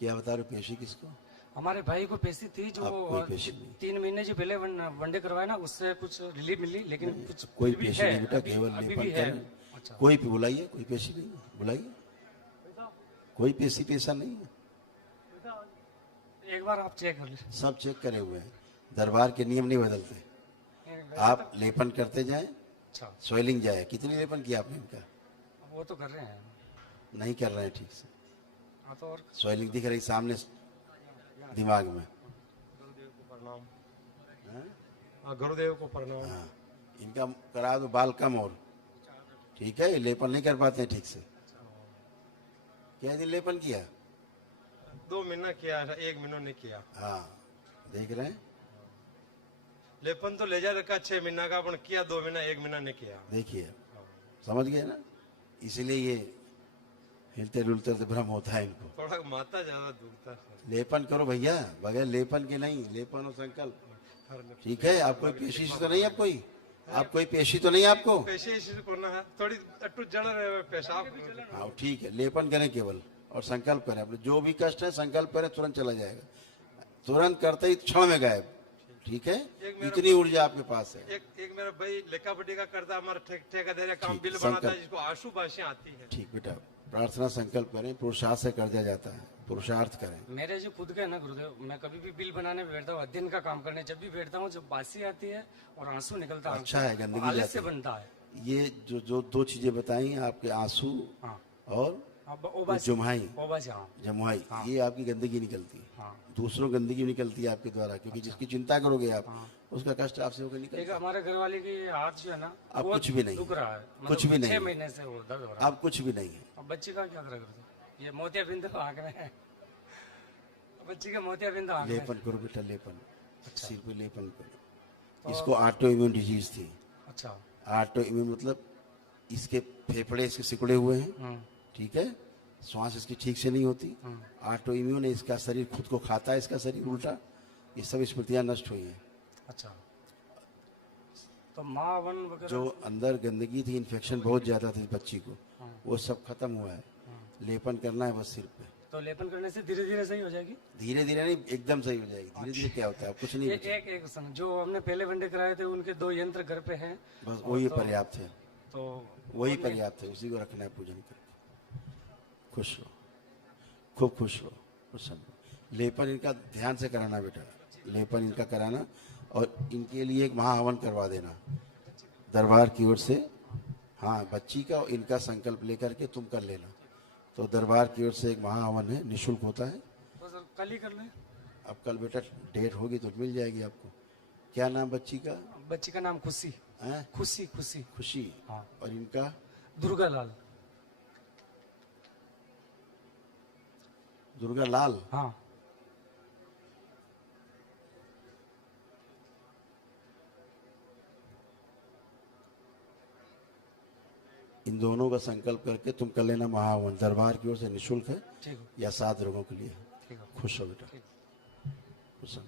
क्या बता रहे हो, पेशी किसको? हमारे भाई को पेशी थी जो अब कोई पेशी नहीं। 3 महीने जो पहले वनडे करवाया ना उससे कुछ रिलीफ मिली, लेकिन कुछ कोई फिर भी पेशी है, नहीं बेटा, अभी- केवल अभी लेपन भी है। करें। अच्छा, कोई भी बुलाइए, कोई पेशी नहीं है, बुलाइए। कोई पेशी पेशा नहीं है, एक बार आप चेक कर लीजिए। सब चेक करे हुए हैं। दरबार के नियम नहीं बदलते। आप लेपन करते जाएं, अच्छा, स्वेलिंग जाए। कितनी लेपन किया आपने इनका? वो तो कर रहे हैं। नहीं कर रहे हैं ठीक से। हाँ, तो और स्वेलिंग दिख रही सामने दिमाग में। गुरुदेव को प्रणाम। हाँ? हाँ, गुरुदेव को प्रणाम। हाँ, इनका करा दो बाल कम और ठीक है। ये लेपन नहीं कर पाते हैं ठीक से। क्या दिन लेपन किया? 2 महीना किया था, 1 महीना नहीं किया। हाँ, देख रहे हैं, लेपन तो ले जा रखा 6 महीना का, अपन किया 2 महीना, 1 महीना नहीं किया। देखिए, समझ गए ना? इसीलिए ये हिलते डुलते तो भ्रम होता है इनको। थोड़ा माथा ज्यादा दुखता है। लेपन करो भैया, बगैर लेपन के नहीं। लेपन और संकल्प, हर ठीक है। आप कोई पेशी तो नहीं, आप कोई पेशी तो नहीं आपको? पैसे इसी से करना है, थोड़ी अटू जड़ रहे पेशाब। हाँ ठीक है, लेपन करें केवल और संकल्प करें। अपने जो भी कष्ट है संकल्प करें, तुरंत चला जाएगा। तुरंत करते ही क्षण में गायब। ठीक है, इतनी ऊर्जा आपके पास है। एक मेरा भाई लेखा पढ़ी का करता, हमारा ठेकेदारी काम ठीक, बिल बनाता है, संकल्प। जिसको आंसू बाशियां आती है। ठीक बेटा, प्रार्थना संकल्प करें, पुरुषार्थ से कर दिया जाता है। पुरुषार्थ करें। मेरे जो खुद के ना गुरुदेव, मैं कभी भी बिल बनाने बैठता हूँ, अध्ययन का काम करने जब भी बैठता हूँ, जब बासी आती है और आंसू निकलता है, अच्छा है, गंदगी आलस जाती से है। बनता है। ये जो 2 चीजें बताई, आपके आंसू हाँ, और अब ओबासी, जुम्हाई, ओबासी, हाँ, जमुआई, हाँ। ये आपकी गंदगी निकलती है। हाँ। दूसरों गंदगी निकलती है आपके द्वारा, क्योंकि जिसकी चिंता करोगे आप, उसका कष्ट आपसे होकर एक निकलेगा। हमारे घर वाले की हाथ जो है ना, अब वो कुछ भी नहीं, दुख रहा है, कुछ भी नहीं 6 है। महीने से वो दर्द हो रहा है। अब कुछ भी नहीं है। अब बच्ची का क्या करें गुरुदेव? ये मोतिया बिंदु आंख में है, बच्ची का मोतिया बिंदु आंख में है। लेपन करो बेटा, लेपन, सिर पे लेपन करो। इसको ऑटो इम्यून डिजीज थी। अच्छा, ऑटो इम्यून मतलब इसके फेफड़े इसके सिकुड़े हुए हैं, हम्म, ठीक है। श्वास इसकी ठीक से नहीं होती। ऑटो इम्यून है, इसका शरीर खुद को खाता है, इसका शरीर उल्टा। ये सब स्मृतियां नष्ट हुई हैं। अच्छा, तो माँ वन वगैरह जो अंदर गंदगी थी, इन्फेक्शन बहुत ज्यादा थी बच्ची को, वो सब खत्म हुआ है। लेपन करना है बस सिर पे। तो लेपन करने से धीरे धीरे सही हो जाएगी। धीरे धीरे नहीं, एकदम सही हो जाएगी। धीरे धीरे क्या होता है, कुछ नहीं बचेगा। एक एक संग जो हमने पहले वनडे कराए थे, उनके 2 यंत्र घर पे हैं, बस वही पर्याप्त है, तो वही पर्याप्त है। उसी को रखना है पूजन करके। खुश रहो, खूब खुश रहो, प्रसन्न रहो। लेपन इनका ध्यान से कराना बेटा, लेपन इनका कराना, और इनके लिए एक महाहवन करवा देना दरबार की ओर से। हाँ, बच्ची का और इनका संकल्प लेकर के तुम कर लेना। तो दरबार की ओर से एक महाहवन है, निःशुल्क होता है। तो सर कल ही कर लें। अब कल बेटा डेट होगी तो मिल जाएगी आपको। क्या नाम बच्ची का बच्ची का नाम खुशी, है? खुशी खुशी, खुशी। हाँ। और इनका दुर्गा लाल। दुर्गा लाल। हाँ, इन दोनों का संकल्प करके तुम कर लेना महाहवन। दरबार की ओर से निःशुल्क है, ठीक है, या 7 लोगों के लिए है। ठीक है। खुश हो बेटा, ठीक। खुश हो।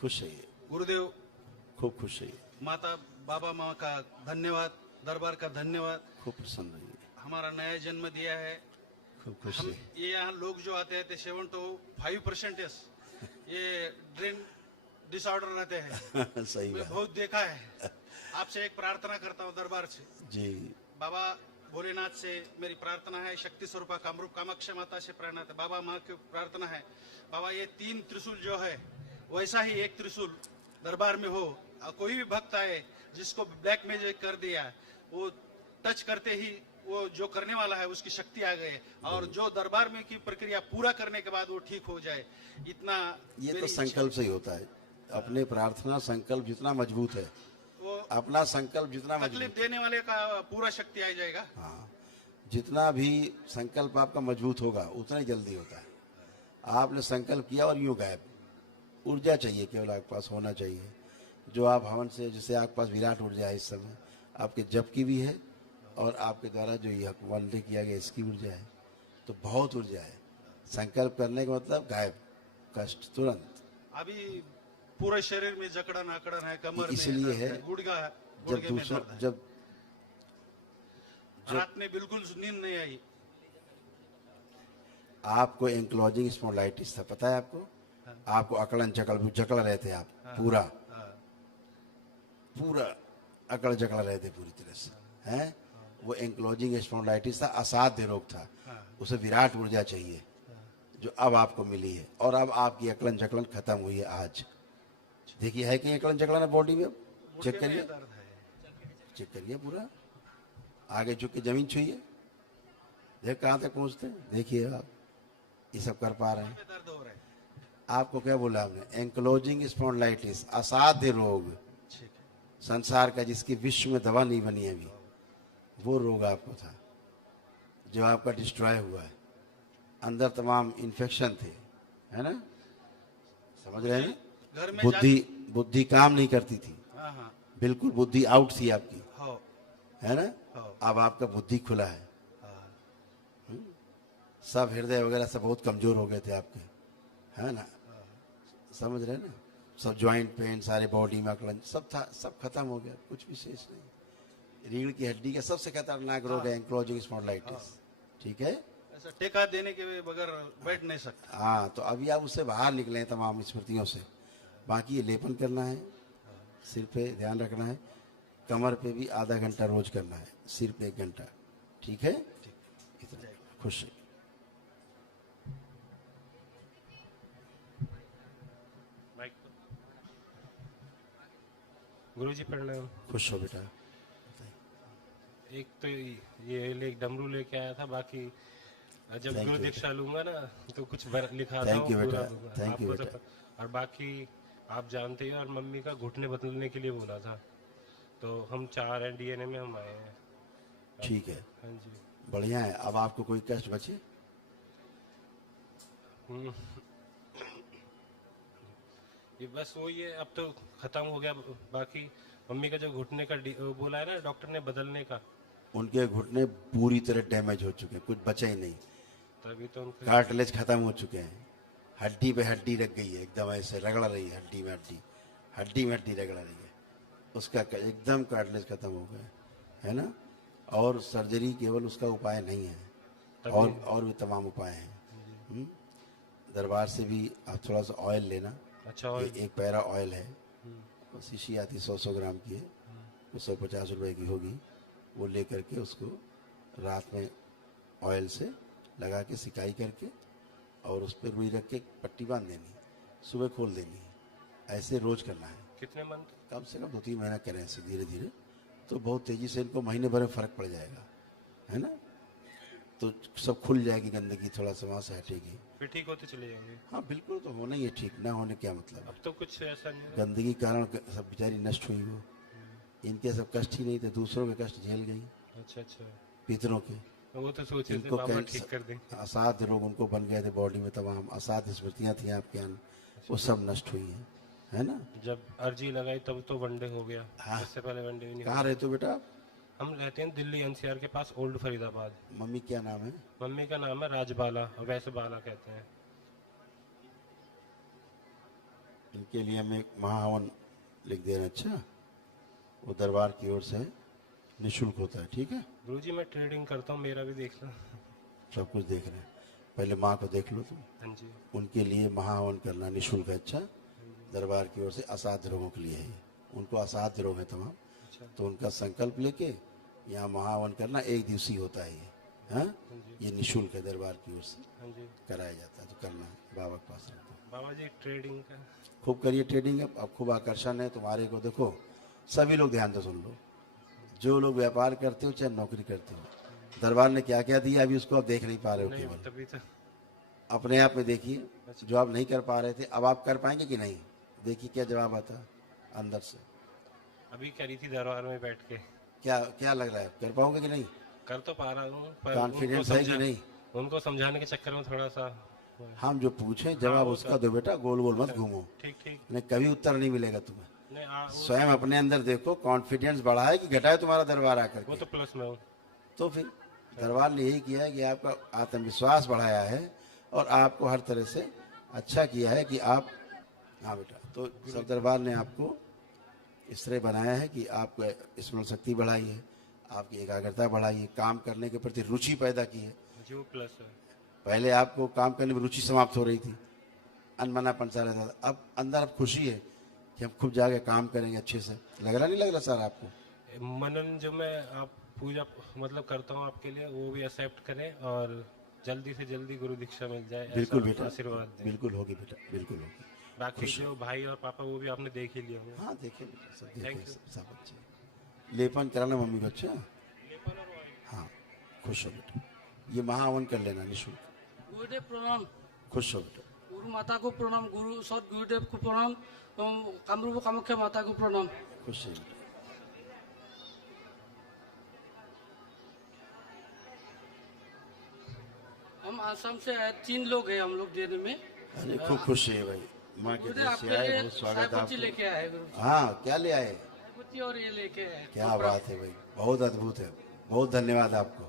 खुश है ये, गुरुदेव, खूब खुश है ये, माता बाबा माँ का धन्यवाद, दरबार का धन्यवाद। खूब प्रसन्न रहिए, हमारा नया जन्म दिया है। खूब खुश हम रहिए। ये यहाँ लोग जो आते हैं 7 to 5% ये ड्रेन डिसऑर्डर रहते हैं। सही मैं बात बहुत देखा है। आपसे एक प्रार्थना करता हूँ दरबार से। जी। बाबा भोलेनाथ से मेरी प्रार्थना है, शक्ति स्वरूपा कामरूप कामाख्या माता से प्रार्थना है, बाबा माँ की प्रार्थना है। बाबा ये 3 त्रिशूल जो है, वैसा ही एक त्रिशूल दरबार में हो, कोई भी भक्त आए जिसको ब्लैक मैजिक कर दिया, वो टच करते ही वो जो करने वाला है उसकी शक्ति आ गई, और जो दरबार में की प्रक्रिया पूरा करने के बाद वो ठीक हो जाए, इतना ये मेरी तो इच्छा संकल्प से ही होता है। अपने प्रार्थना संकल्प जितना मजबूत है, वो अपना संकल्प जितना मजबूत, तकलीफ देने वाले का पूरा शक्ति आ जाएगा। हाँ, जितना भी संकल्प आपका मजबूत होगा उतना ही जल्दी होता है। आपने संकल्प किया और यूं गायब। ऊर्जा चाहिए, केवल आपके पास होना चाहिए। जो आप हवन से, जैसे आपके पास विराट ऊर्जा है इस समय, आपके जप की भी है और आपके द्वारा जो यह वंदे किया गया इसकी ऊर्जा है, तो बहुत ऊर्जा है। संकल्प करने का मतलब गायब, कष्ट तुरंत। अभी पूरे शरीर में जकड़न अकड़न है, कमर में इसलिए दर्द है, गुड़गा जब गुड़गे में दूसरा दर्द है। जब रात में बिल्कुल नींद नहीं आई। आपको एंक्लोजिंग स्पॉन्डिलाइटिस था, पता है आपको? आपको अकड़न जकड़ रहे थे आप, पूरा पूरा अकड़ जकड़ रहे थे पूरी तरह से, हैं? वो एंक्लोजिंग स्पॉन्डिलाइटिस था, असाध्य रोग था। उसे विराट ऊर्जा चाहिए जो अब आपको मिली है, और अब आपकी अकड़न जकड़न खत्म हुई है आज। देखिए है कि अकड़न जकड़न बॉडी में? चेक गुड़गे में करिए, दर्द है। चेक करिए पूरा। आगे झुक के जमीन छुइए, देख कहाँ तक पहुँचते हैं। देखिए आप ये सब कर पा रहे हैं। दर्द हो रहा है। आपको क्या बोला हमने? एंक्लोजिंग स्पॉन्डिलाइटिस, असाध्य रोग, ठीक है। संसार का जिसकी विश्व में दवा नहीं बनी अभी, वो रोग आपको था जो आपका डिस्ट्रॉय हुआ है। अंदर तमाम इन्फेक्शन थे, है ना? समझ रहे हैं? घर में बुद्धि काम नहीं करती थी, हाँ हाँ बिल्कुल बुद्धि आउट थी आपकी, हो है ना? हाँ। अब आपका बुद्धि खुला है। हाँ। सब हृदय वगैरह सब बहुत कमजोर हो गए थे आपके, है ना? समझ रहे हैं ना? सब जॉइंट पेन, सारे बॉडी में अकड़न सब था, सब खत्म हो गया, कुछ विशेष नहीं। रीढ़ की हड्डी का सबसे खतरनाक रोग है एंक्लोजिंग स्पॉन्डिलाइटिस, ठीक है? ऐसा टेका देने के बगैर बैठ नहीं सकता। हाँ, तो अभी आप उससे बाहर निकले हैं तमाम स्मृतियों से। बाकी ये लेपन करना है, सिर पे ध्यान रखना है, कमर पे भी आधा घंटा रोज करना है, सिर पे 1 घंटा, ठीक है? इतना खुश है। गुरुजी प्रणाम। खुश हो बेटा। एक तो ये डमरू लेके आया था, बाकी जब Thank गुरु you, दीक्षा लूंगा ना तो कुछ लिखा था Thank you, वो पूरा बेटा। दूंगा। Thank you, आपको तो बेटा। और बाकी आप जानते ही हो, और मम्मी का घुटने बदलने के लिए बोला था, तो हम 4 हैं, डीएनए में हम आए हैं। ठीक है, हाँ जी। बढ़िया है। अब आपको कोई कष्ट बचे? ये बस वो ये अब तो खत्म हो गया। बाकी मम्मी का जो घुटने का वो बोला है ना डॉक्टर ने बदलने का, उनके घुटने पूरी तरह डैमेज हो चुके हैं, कुछ बचा ही नहीं। तभी तो उनके कार्टिलेज खत्म हो चुके हैं, हड्डी पे हड्डी रख गई है, एकदम ऐसे रगड़ रही है, हड्डी में हड्डी, हड्डी में हड्डी रगड़ रही है, उसका एकदम कार्टिलेज खत्म हो गया, है ना? और सर्जरी केवल उसका उपाय नहीं है, और भी तमाम उपाय हैं। दरबार से भी आप थोड़ा सा ऑयल लेना। अच्छा और एक पैरा ऑयल है, शीशी आती 100 ग्राम की है, वो 150 रुपए की होगी। वो ले करके उसको रात में ऑयल से लगा के सिकाई करके और उस पर रुई रख के पट्टी बांध देनी, सुबह खोल देनी। ऐसे रोज करना है, कितने मंथ? कम से कम 2-3 महीना करें ऐसे धीरे धीरे, तो बहुत तेजी से इनको महीने भर में फर्क पड़ जाएगा, है ना? तो सब खुल जाएगी, गंदगी थोड़ा सा वहाँ से हटेगी। फिर ठीक होते चले जाएंगे। हाँ बिल्कुल, तो होना ही है ठीक, ना होने क्या मतलब? अब तो कुछ ऐसा नहीं है। गंदगी के कारण सब बेचारी नष्ट हुई, वो इनके सब कष्ट ही नहीं थे, दूसरों के कष्ट झेल गई, अच्छा अच्छा, पितरों के। वो तो सोचे थे इनको बाबा ठीक कर दें। असाध्य रोग उनको बन गए थे, बॉडी में तमाम असाध्य स्मृतियाँ थी आपके यहाँ, वो सब नष्ट हुई हैं, है ना? जब अर्जी लगाई तब तो वनडे हो गया। हाँ। इससे पहले वनडे भी नहीं कहाँ हुआ। रहते हो बेटा आप? हम रहते हैं दिल्ली एनसीआर के पास, ओल्ड फरीदाबाद। मम्मी क्या नाम है? मम्मी का नाम है राजबाला, और वैसे बाला कहते हैं। इनके लिए हम एक महाहवन लिख दे रहे हैं। अच्छा, वो दरबार की ओर से निःशुल्क होता है, ठीक है? गुरुजी मैं ट्रेडिंग करता हूँ, मेरा भी देख लो। सब कुछ देख रहे हैं, पहले माँ को देख लो तुम। हाँ जी। उनके लिए महाहवन करना निःशुल्क है। अच्छा, दरबार की ओर से असाध्य रोगों के लिए है, उनको असाध्य रोग है तमाम, अच्छा तो उनका संकल्प लेके यहाँ महाहवन करना 1 दिवसीय होता है ये, हाँ, ये निःशुल्क है, दरबार की ओर से हाँ जी कराया जाता है, तो करना है, बाबा के पास रहता है। बाबा जी ट्रेडिंग का खूब करिए ट्रेडिंग, अब खूब आकर्षण है तुम्हारे को। देखो सभी लोग ध्यान से सुन लो, जो लोग व्यापार करते हो चाहे नौकरी करते हो, दरबार ने क्या क्या दिया अभी उसको आप देख नहीं पा रहे हो। नहीं केवल तभी तो अपने आप में देखिए, जो आप नहीं कर पा रहे थे अब आप कर पाएंगे कि नहीं, देखिए क्या जवाब आता है अंदर से। अभी करी थी दरबार में बैठ के, क्या क्या लग रहा है, कर पाओगे कि नहीं? कर तो पा रहा हूँ पर कॉन्फिडेंस है कि नहीं? उनको समझाने के चक्कर में थोड़ा सा हम जो पूछे जवाब वो उसका दो बेटा, गोल गोल मत घूमो, ठीक ठीक नहीं कभी उत्तर नहीं मिलेगा तुम्हें। नहीं स्वयं अपने अंदर देखो, कॉन्फिडेंस बढ़ाए कि घटाए तुम्हारा दरबार आकर वो के। तो प्लस में हूँ। तो फिर दरबार ने यही किया है कि आपका आत्मविश्वास बढ़ाया है और आपको हर तरह से अच्छा किया है कि आप, हाँ बेटा, तो सब दरबार ने आपको इस तरह बनाया है कि आपको स्मरण शक्ति बढ़ाई है, आपकी एकाग्रता बढ़ाई है, काम करने के प्रति रुचि पैदा की है। जी वो प्लस है। पहले आपको काम करने में रुचि समाप्त हो रही थी, अनमनापन सा रहता था, अब अंदर अब खुशी है कि हम खूब जाके काम करेंगे अच्छे से। लग रहा नहीं लग रहा सर आपको? मनन जो मैं आप पूजा मतलब करता हूँ आपके लिए, वो भी एक्सेप्ट करें और जल्दी से जल्दी गुरु दीक्षा मिल जाए, ऐसा बिल्कुल बेटा, आशीर्वाद दें। बिल्कुल होगी बेटा, बिल्कुल होगी। बाकी जो भाई और पापा वो भी आपने देख ही लिया होगा। हाँ देखे बेटा, सब Thank देखे, you. सब अच्छे। लेपन कराना मम्मी को, अच्छा हाँ, खुश हो बेटा। ये महावन कर लेना निःशुल्क। गुरुदेव प्रणाम। खुश हो बेटा। गुरु माता को प्रणाम, गुरु सद गुरुदेव को प्रणाम, कामरूप कामाख्या माता को प्रणाम। खुश है बेटा। हम आसाम से आए, 3 लोग हैं हम लोग देने में। अरे खूब खुश है भाई, माँ के गुरुदेव देश आपके से आए, लिए बहुत स्वागत है सायपत्ती आपको। लेके आए गुरु, हाँ क्या ले आए? सायपत्ती और ये लेके आए। क्या बात है भाई, बहुत अद्भुत है, बहुत धन्यवाद आपको।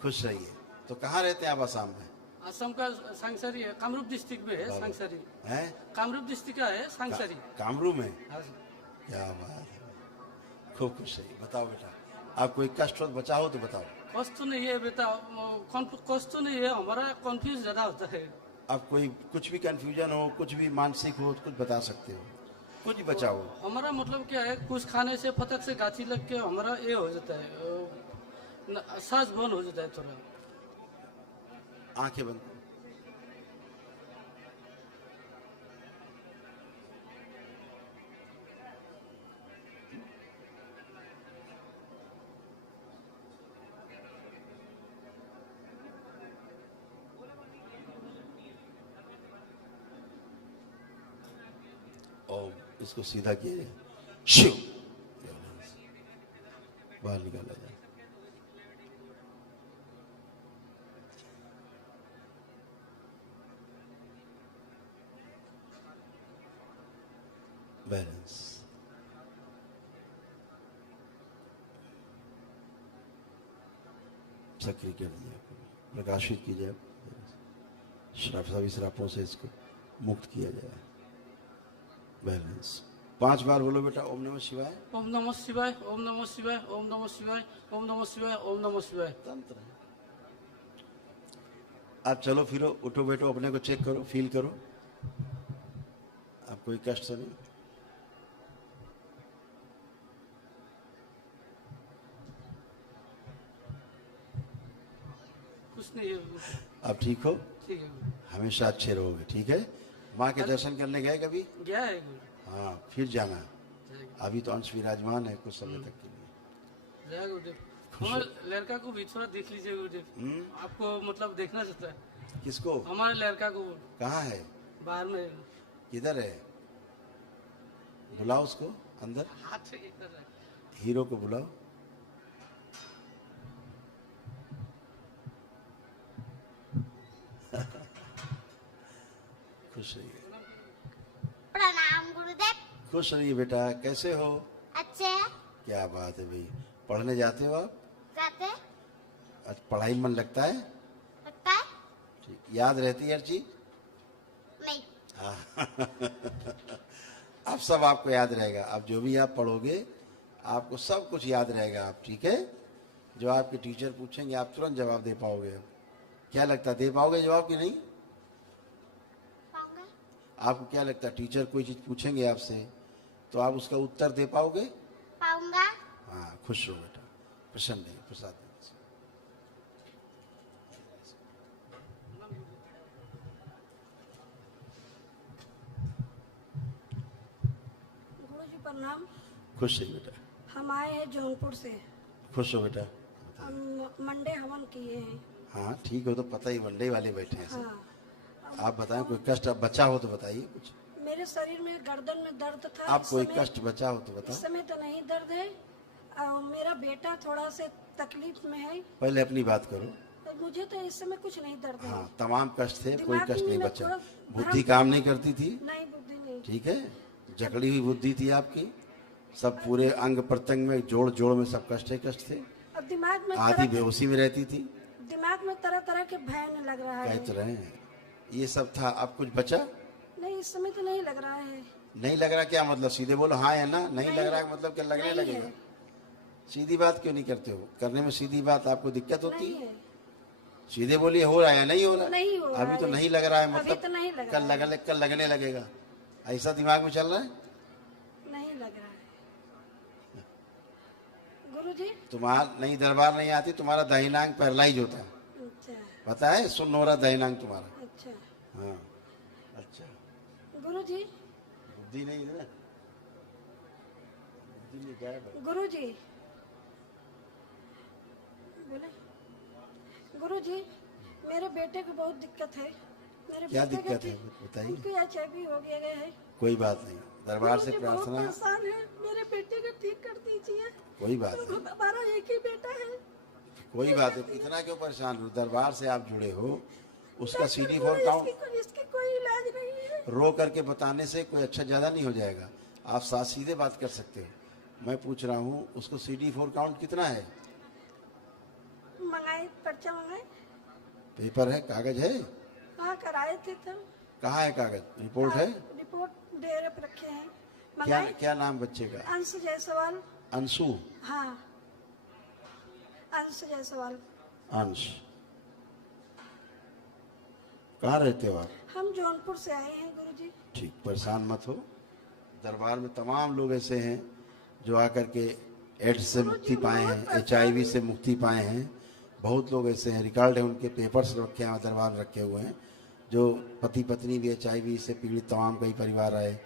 खुश रहिए। तो कहाँ रहते हैं आप आसाम में? आसाम का सांगसरी है, कामरूप डिस्ट्रिक्ट में है सांगसरी। हैं? कामरूप डिस्ट्रिक्ट का है सांगसरी। कामरू में? हाँ जी। क्या बात है, खूब खुश रहिए। बताओ बेटा, आप कोई कष्ट हो तो बचाओ तो बताओ। कष्ट तो नहीं है बेटा, कष्ट तो नहीं है, हमारा कन्फ्यूज ज्यादा होता है। आप कोई कुछ भी कंफ्यूजन हो, कुछ भी मानसिक हो तो कुछ बता सकते हो, कुछ भी बचाओ। हमारा मतलब क्या है, कुछ खाने से फटक से गाछी लग के हमारा ये हो जाता है, सांस बंद हो जाता है थोड़ा। आंखें बंद करो। ओम, इसको सीधा किए, शिव बाहर निकाला जाए। बैलेंस। सक्रिय कर दिया, प्रकाशित की जाए, श्राप सभी श्रापों से इसको मुक्त किया जाए। बैलेंस। 5 बार बोलो बेटा, ओम नमः शिवाय। ओम नमः शिवाय, ओम नमः शिवाय, ओम नमः शिवाय, ओम नमः शिवाय, ओम नमः शिवाय। तंत्र है। आप चलो फिरो, उठो बैठो, अपने को चेक करो, फील करो, आप कोई कष्ट तो नहीं? कुछ नहीं है, आप ठीक हो? ठीक है गुरु। हमेशा अच्छे रहोगे, ठीक है? माँ के दर्शन करने गए कभी? गया है गुरु। हाँ, फिर जाना। जय अभी तो अंश विराजमान है कुछ समय तक के लिए। जय गुरुदेव। हमारे लड़का को भी थोड़ा देख लीजिए गुरुदेव, आपको मतलब देखना चाहता है। किसको? हमारे लड़का को कहाँ है? बाहर में किधर है? बुलाओ उसको अंदर, हाथ से इधर है। हीरो को बुलाओ। खुश रहिए, प्रणाम गुरुदेव। खुश रहिए बेटा। कैसे हो? अच्छे हैं? क्या बात है भाई, पढ़ने जाते हो आप? जाते हैं? आज पढ़ाई में मन लगता है? लगता है? ठीक, याद रहती है हर चीज? नहीं। अब सब आपको याद रहेगा, अब जो भी आप पढ़ोगे आपको सब कुछ याद रहेगा। आप ठीक है? जो आपके टीचर पूछेंगे आप तुरंत जवाब दे पाओगे। अब क्या लगता है, दे पाओगे जवाब कि नहीं? पाऊंगा? आपको क्या लगता है, टीचर कोई चीज पूछेंगे आपसे तो आप उसका उत्तर दे पाओगे? पाऊंगा? हाँ, खुश हो बेटा, प्रसन्न है, प्रसाद देने से। प्रणाम। खुश है बेटा, हम आए हैं जौनपुर से। खुश हो बेटा। हम मंडे हवन किए हैं। हाँ ठीक हो, तो पता ही वनडे वाले बैठे हैं सब। हाँ, आप बताएं, कोई कष्ट अब बचा हो तो बताइए कुछ। मेरे शरीर में गर्दन में दर्द था। आप इस कोई समय- कष्ट बचा हो तो इस बताओ। समय तो नहीं दर्द है। मेरा बेटा थोड़ा से तकलीफ में है। पहले अपनी बात करो। तो मुझे तो इस समय कुछ नहीं दर्द है। हाँ, तमाम कष्ट थे, कोई दिमाग कष्ट नहीं में बचा। थोड़ा बुद्धि भ्रम- काम नहीं करती थी, नहीं, बुद्धि नहीं। ठीक है, जकड़ी हुई बुद्धि थी आपकी। सब पूरे अंग प्रत्यंग में, जोड़ जोड़ में सब कष्ट ही कष्ट थे। अब दिमाग में आधी तरह बेहोशी में रहती थी। दिमाग में तरह तरह के भय लग रहा कह है। तो रहे हैं, ये सब था। अब कुछ बचा नहीं, इस समय तो नहीं लग रहा है। नहीं लग रहा? क्या मतलब? सीधे बोलो हाँ या ना। नहीं लग रहा मतलब क्या लगने नहीं लगेगा? है। सीधी बात क्यों नहीं करते हो? करने में सीधी बात आपको दिक्कत होती नहीं है? है। सीधे बोलिए, हो रहा है या नहीं हो रहा? नहीं हो रहा अभी तो है। नहीं लग रहा है, अभी मतलब तो नहीं लग कल रहा है। कल लगने लगेगा, ऐसा दिमाग में चल रहा है? नहीं लग रहा है। गुरुजी। तुम्हारा नहीं, दरबार नहीं आती, तुम्हारा दाहिनांग पैरलाइज होता है, अच्छा पता है? सुन हो रहा दाहिनांग तुम्हारा। अच्छा। हाँ, अच्छा, गुरुजी। बुद्धि नहीं है ना? बुद्धि नहीं, क्या है? गुरुजी बोले। गुरुजी, मेरे बेटे को बहुत दिक्कत है। मेरे क्या बेटे दिक्कत का है बताइए। उनकी HIV हो गया है। कोई बात नहीं, दरबार से गुरुजी, बहुत प्रार्थना। परेशान है। मेरे बेटे को ठीक कर दीजिए। कोई बात नहीं, हमारा एक ही बेटा है। कोई बात नहीं, इतना क्यों परेशान हो? दरबार से आप जुड़े हो, उसका CD4 काउंट इसकी कोई इलाज नहीं है। रो करके बताने से कोई अच्छा ज्यादा नहीं हो जाएगा। आप साथ सीधे बात कर सकते हो। मैं पूछ रहा हूँ, उसको CD4 काउंट कितना है? मंगाए, पर्चा मंगाए। पेपर है, कागज है? हाँ, कराए थे तब। कहाँ है कागज? रिपोर्ट है? रिपोर्ट डेरे पे रखे हैं। क्या मंगाए। क्या नाम बच्चे का? अंश जायसवाल। अंशु? हाँ, अंश जायसवाल। अंश। कहाँ रहते हो आप? हम जौनपुर से आए हैं गुरुजी। ठीक, परेशान मत हो। दरबार में तमाम लोग ऐसे हैं जो आकर के एड्स से मुक्ति पाए हैं, HIV से मुक्ति पाए हैं। बहुत लोग ऐसे हैं, रिकॉर्ड है, उनके पेपर्स रखे हैं, दरबार रखे हुए हैं। जो पति पत्नी भी HIV से पीड़ित, तमाम कई परिवार आए,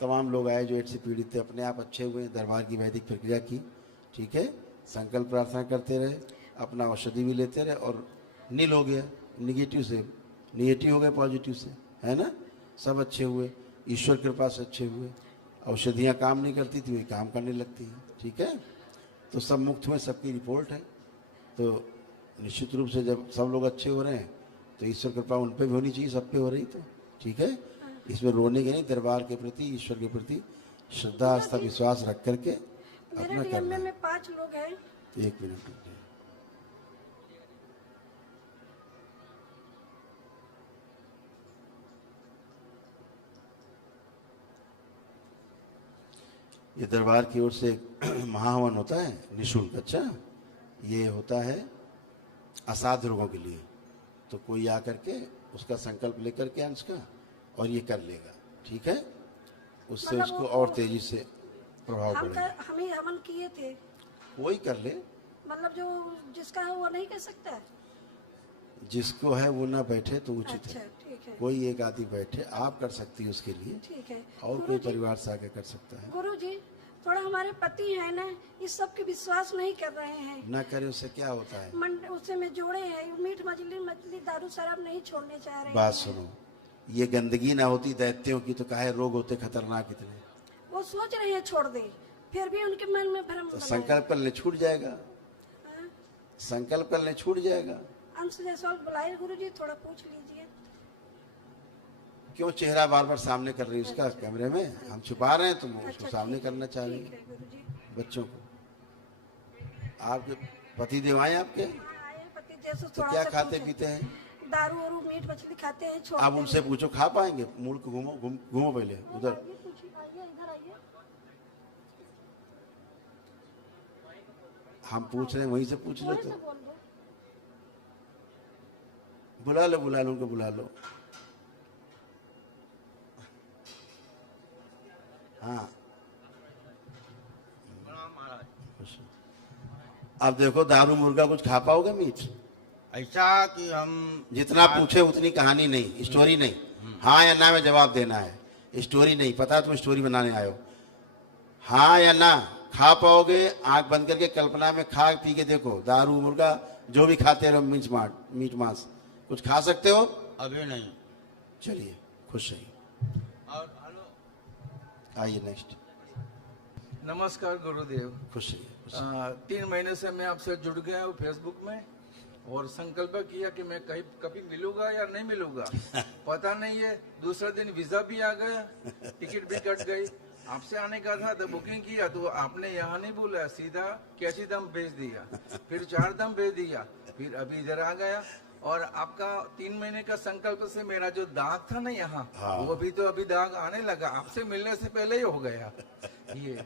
तमाम लोग आए जो एड्स से पीड़ित थे, अपने आप अच्छे हुए। दरबार की वैदिक प्रक्रिया की, ठीक है, संकल्प प्रार्थना करते रहे, अपना औषधि भी लेते रहे, और नील हो गया निगेटिव से, निगेटिव हो गए पॉजिटिव से, है ना? सब अच्छे हुए, ईश्वर कृपा से अच्छे हुए। औषधियाँ काम नहीं करती थी, वही काम करने लगती हैं, ठीक है? तो सब मुक्त हुए, सबकी रिपोर्ट है। तो निश्चित रूप से जब सब लोग अच्छे हो रहे हैं तो ईश्वर कृपा उन पे भी होनी चाहिए, सब पे हो रही, तो ठीक है। इसमें रोने के नहीं, दरबार के प्रति, ईश्वर के प्रति श्रद्धा आस्था विश्वास रख करके मेरे अपना DMA करना है। में 5 लोग हैं। एक मिनट रुकिए। ये दरबार की ओर से महाहवन होता है निःशुल्क। अच्छा, ये होता है असाध्य रोगों के लिए। तो कोई आकर के उसका संकल्प लेकर के अंश का, और ये कर लेगा, ठीक है? उससे मतलब उसको वो- और तेजी से प्रभाव पड़ेगा। हम ही हवन किए थे। कोई कर ले, मतलब जो जिसका है वो नहीं कर सकता। जिसको है वो ना बैठे तो उचित अच्छा, है। ठीक है। कोई एक आदि बैठे, आप कर सकती है उसके लिए, ठीक है। और कोई गुरुजी, परिवार से आगे कर सकता है। गुरुजी, थोड़ा हमारे पति है ना, इस सब के विश्वास नहीं कर रहे हैं। ना करे उससे क्या होता है? उससे में जोड़े हैं, मीट मछली दारू शराब नहीं छोड़ने चाह रहे बात हैं। सुनो, ये गंदगी ना होती दैत्यों की तो काहे रोग होते खतरनाक इतने। वो सोच रहे हैं छोड़ दे, फिर भी उनके मन में भ्रम तो बना है। संकल्प करने छूट जाएगा, हाँ? संकल्प करने छूट जाएगा। अंश जायसवाल बुलाए गुरुजी, थोड़ा पूछ लीजिए। क्यों चेहरा बार बार सामने कर रही है उसका? कैमरे में हम छुपा रहे हैं, तुम उसको अच्छा, सामने ठीक है, करना चाह रही ठीक है। है गुरुजी। बच्चों को, आपके पति देव आए आपके? हाँ, आए पति जैसे तो थोड़ा क्या सा खाते पूछे। पीते हैं? दारू और मीट मछली खाते हैं, छोड़ आप उनसे पूछो, खा पाएंगे? मूल को घूमो, घूमो पहले उधर। आइए, इधर आइए। हम पूछ रहे हैं, वहीं से पूछ लो। वहीं से तो बोल दो। बुला लो उनको, बुला लो। हाँ, अब देखो, दारू मुर्गा कुछ खा पाओगे मीट? ऐसा कि हम जितना पूछे उतनी कहानी नहीं, स्टोरी नहीं, हाँ या ना में जवाब देना है, स्टोरी नहीं। पता है तुम स्टोरी बनाने आए हो? हाँ या ना? खा पाओगे? आंख बंद करके कल्पना में खा पी के देखो, दारू मुर्गा जो भी खाते रहो, मीट मांस, कुछ खा सकते हो? अभी नहीं। चलिए, खुश रहिए। और हेलो, आइए नेक्स्ट। नमस्कार गुरुदेव। खुश रहिए, खुश रहिए। 3 महीने से मैं आपसे जुड़ गया हूँ फेसबुक में और संकल्प किया कि मैं कहीं कभी मिलूंगा या नहीं मिलूंगा पता नहीं है। दूसरे दिन वीजा भी आ गया, टिकट भी कट गई। आपसे आने का था तो बुकिंग किया तो आपने यहाँ नहीं बोला, सीधा कैची दम भेज दिया, फिर 4 दम भेज दिया, फिर अभी इधर आ गया। और आपका 3 महीने का संकल्प से मेरा जो दाग था ना यहाँ, वो भी तो अभी दाग आने लगा। आपसे मिलने से पहले ही हो गया। ये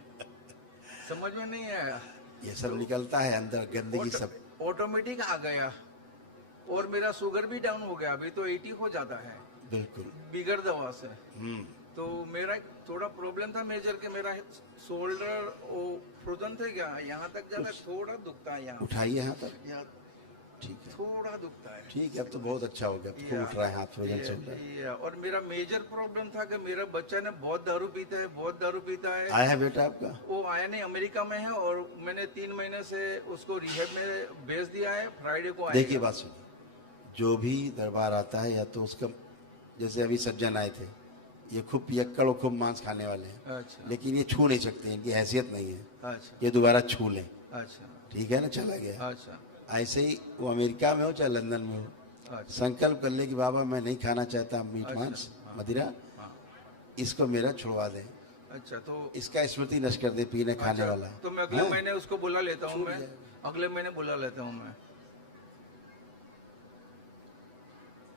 समझ में नहीं आया। ये सब निकलता है अंदर, गंदगी सब ऑटोमेटिक आ गया। और मेरा शुगर भी डाउन हो गया, अभी तो 80 हो जाता है बिल्कुल बिगड़ दवा से। तो मेरा थोड़ा प्रॉब्लम था मेजर के, मेरा शोल्डर वो फ्रोजन थे क्या, यहाँ तक जाता थोड़ा दुखता है। यहाँ उठाइए यहाँ पर, यहाँ ठीक है, थोड़ा दुखता है। ठीक है, अब तो बहुत अच्छा हो गया, अब तो उठ रहा है हाथ, फ्रोजन शोल्डर। और मेरा मेजर प्रॉब्लम था कि मेरा बच्चा ने बहुत दारू पीता है, बहुत दारू पीता है। आया है बेटा आपका? वो आया नहीं, अमेरिका में है और मैंने 3 महीने से उसको रिहैब में भेज दिया है। फ्राइडे को आएगा। देखिए बात सुनिए, जो भी दरबार आता है या तो उसका, जैसे अभी सज्जन आए थे, ये खूब पियक्कड़ और खूब मांस खाने वाले हैं। अच्छा लेकिन ये छू नहीं सकते, इनकी हैसियत नहीं है, अच्छा ये दोबारा छू लें। अच्छा ठीक है ना, चला गया। अच्छा ऐसे ही वो अमेरिका में हो चाहे लंदन में हो, अच्छा संकल्प कर ले कि बाबा मैं नहीं खाना चाहता मीट अच्छा, मांस हाँ, मदिरा, हाँ। इसको मेरा छुड़वा दें, अच्छा तो इसका स्मृति नष्ट कर दे पीने खाने अच्छा, वाला। तो मैं अगले हाँ? महीने उसको बुला लेता हूँ। छूट मैं जाएगा। अगले महीने बुला लेता हूँ मैं।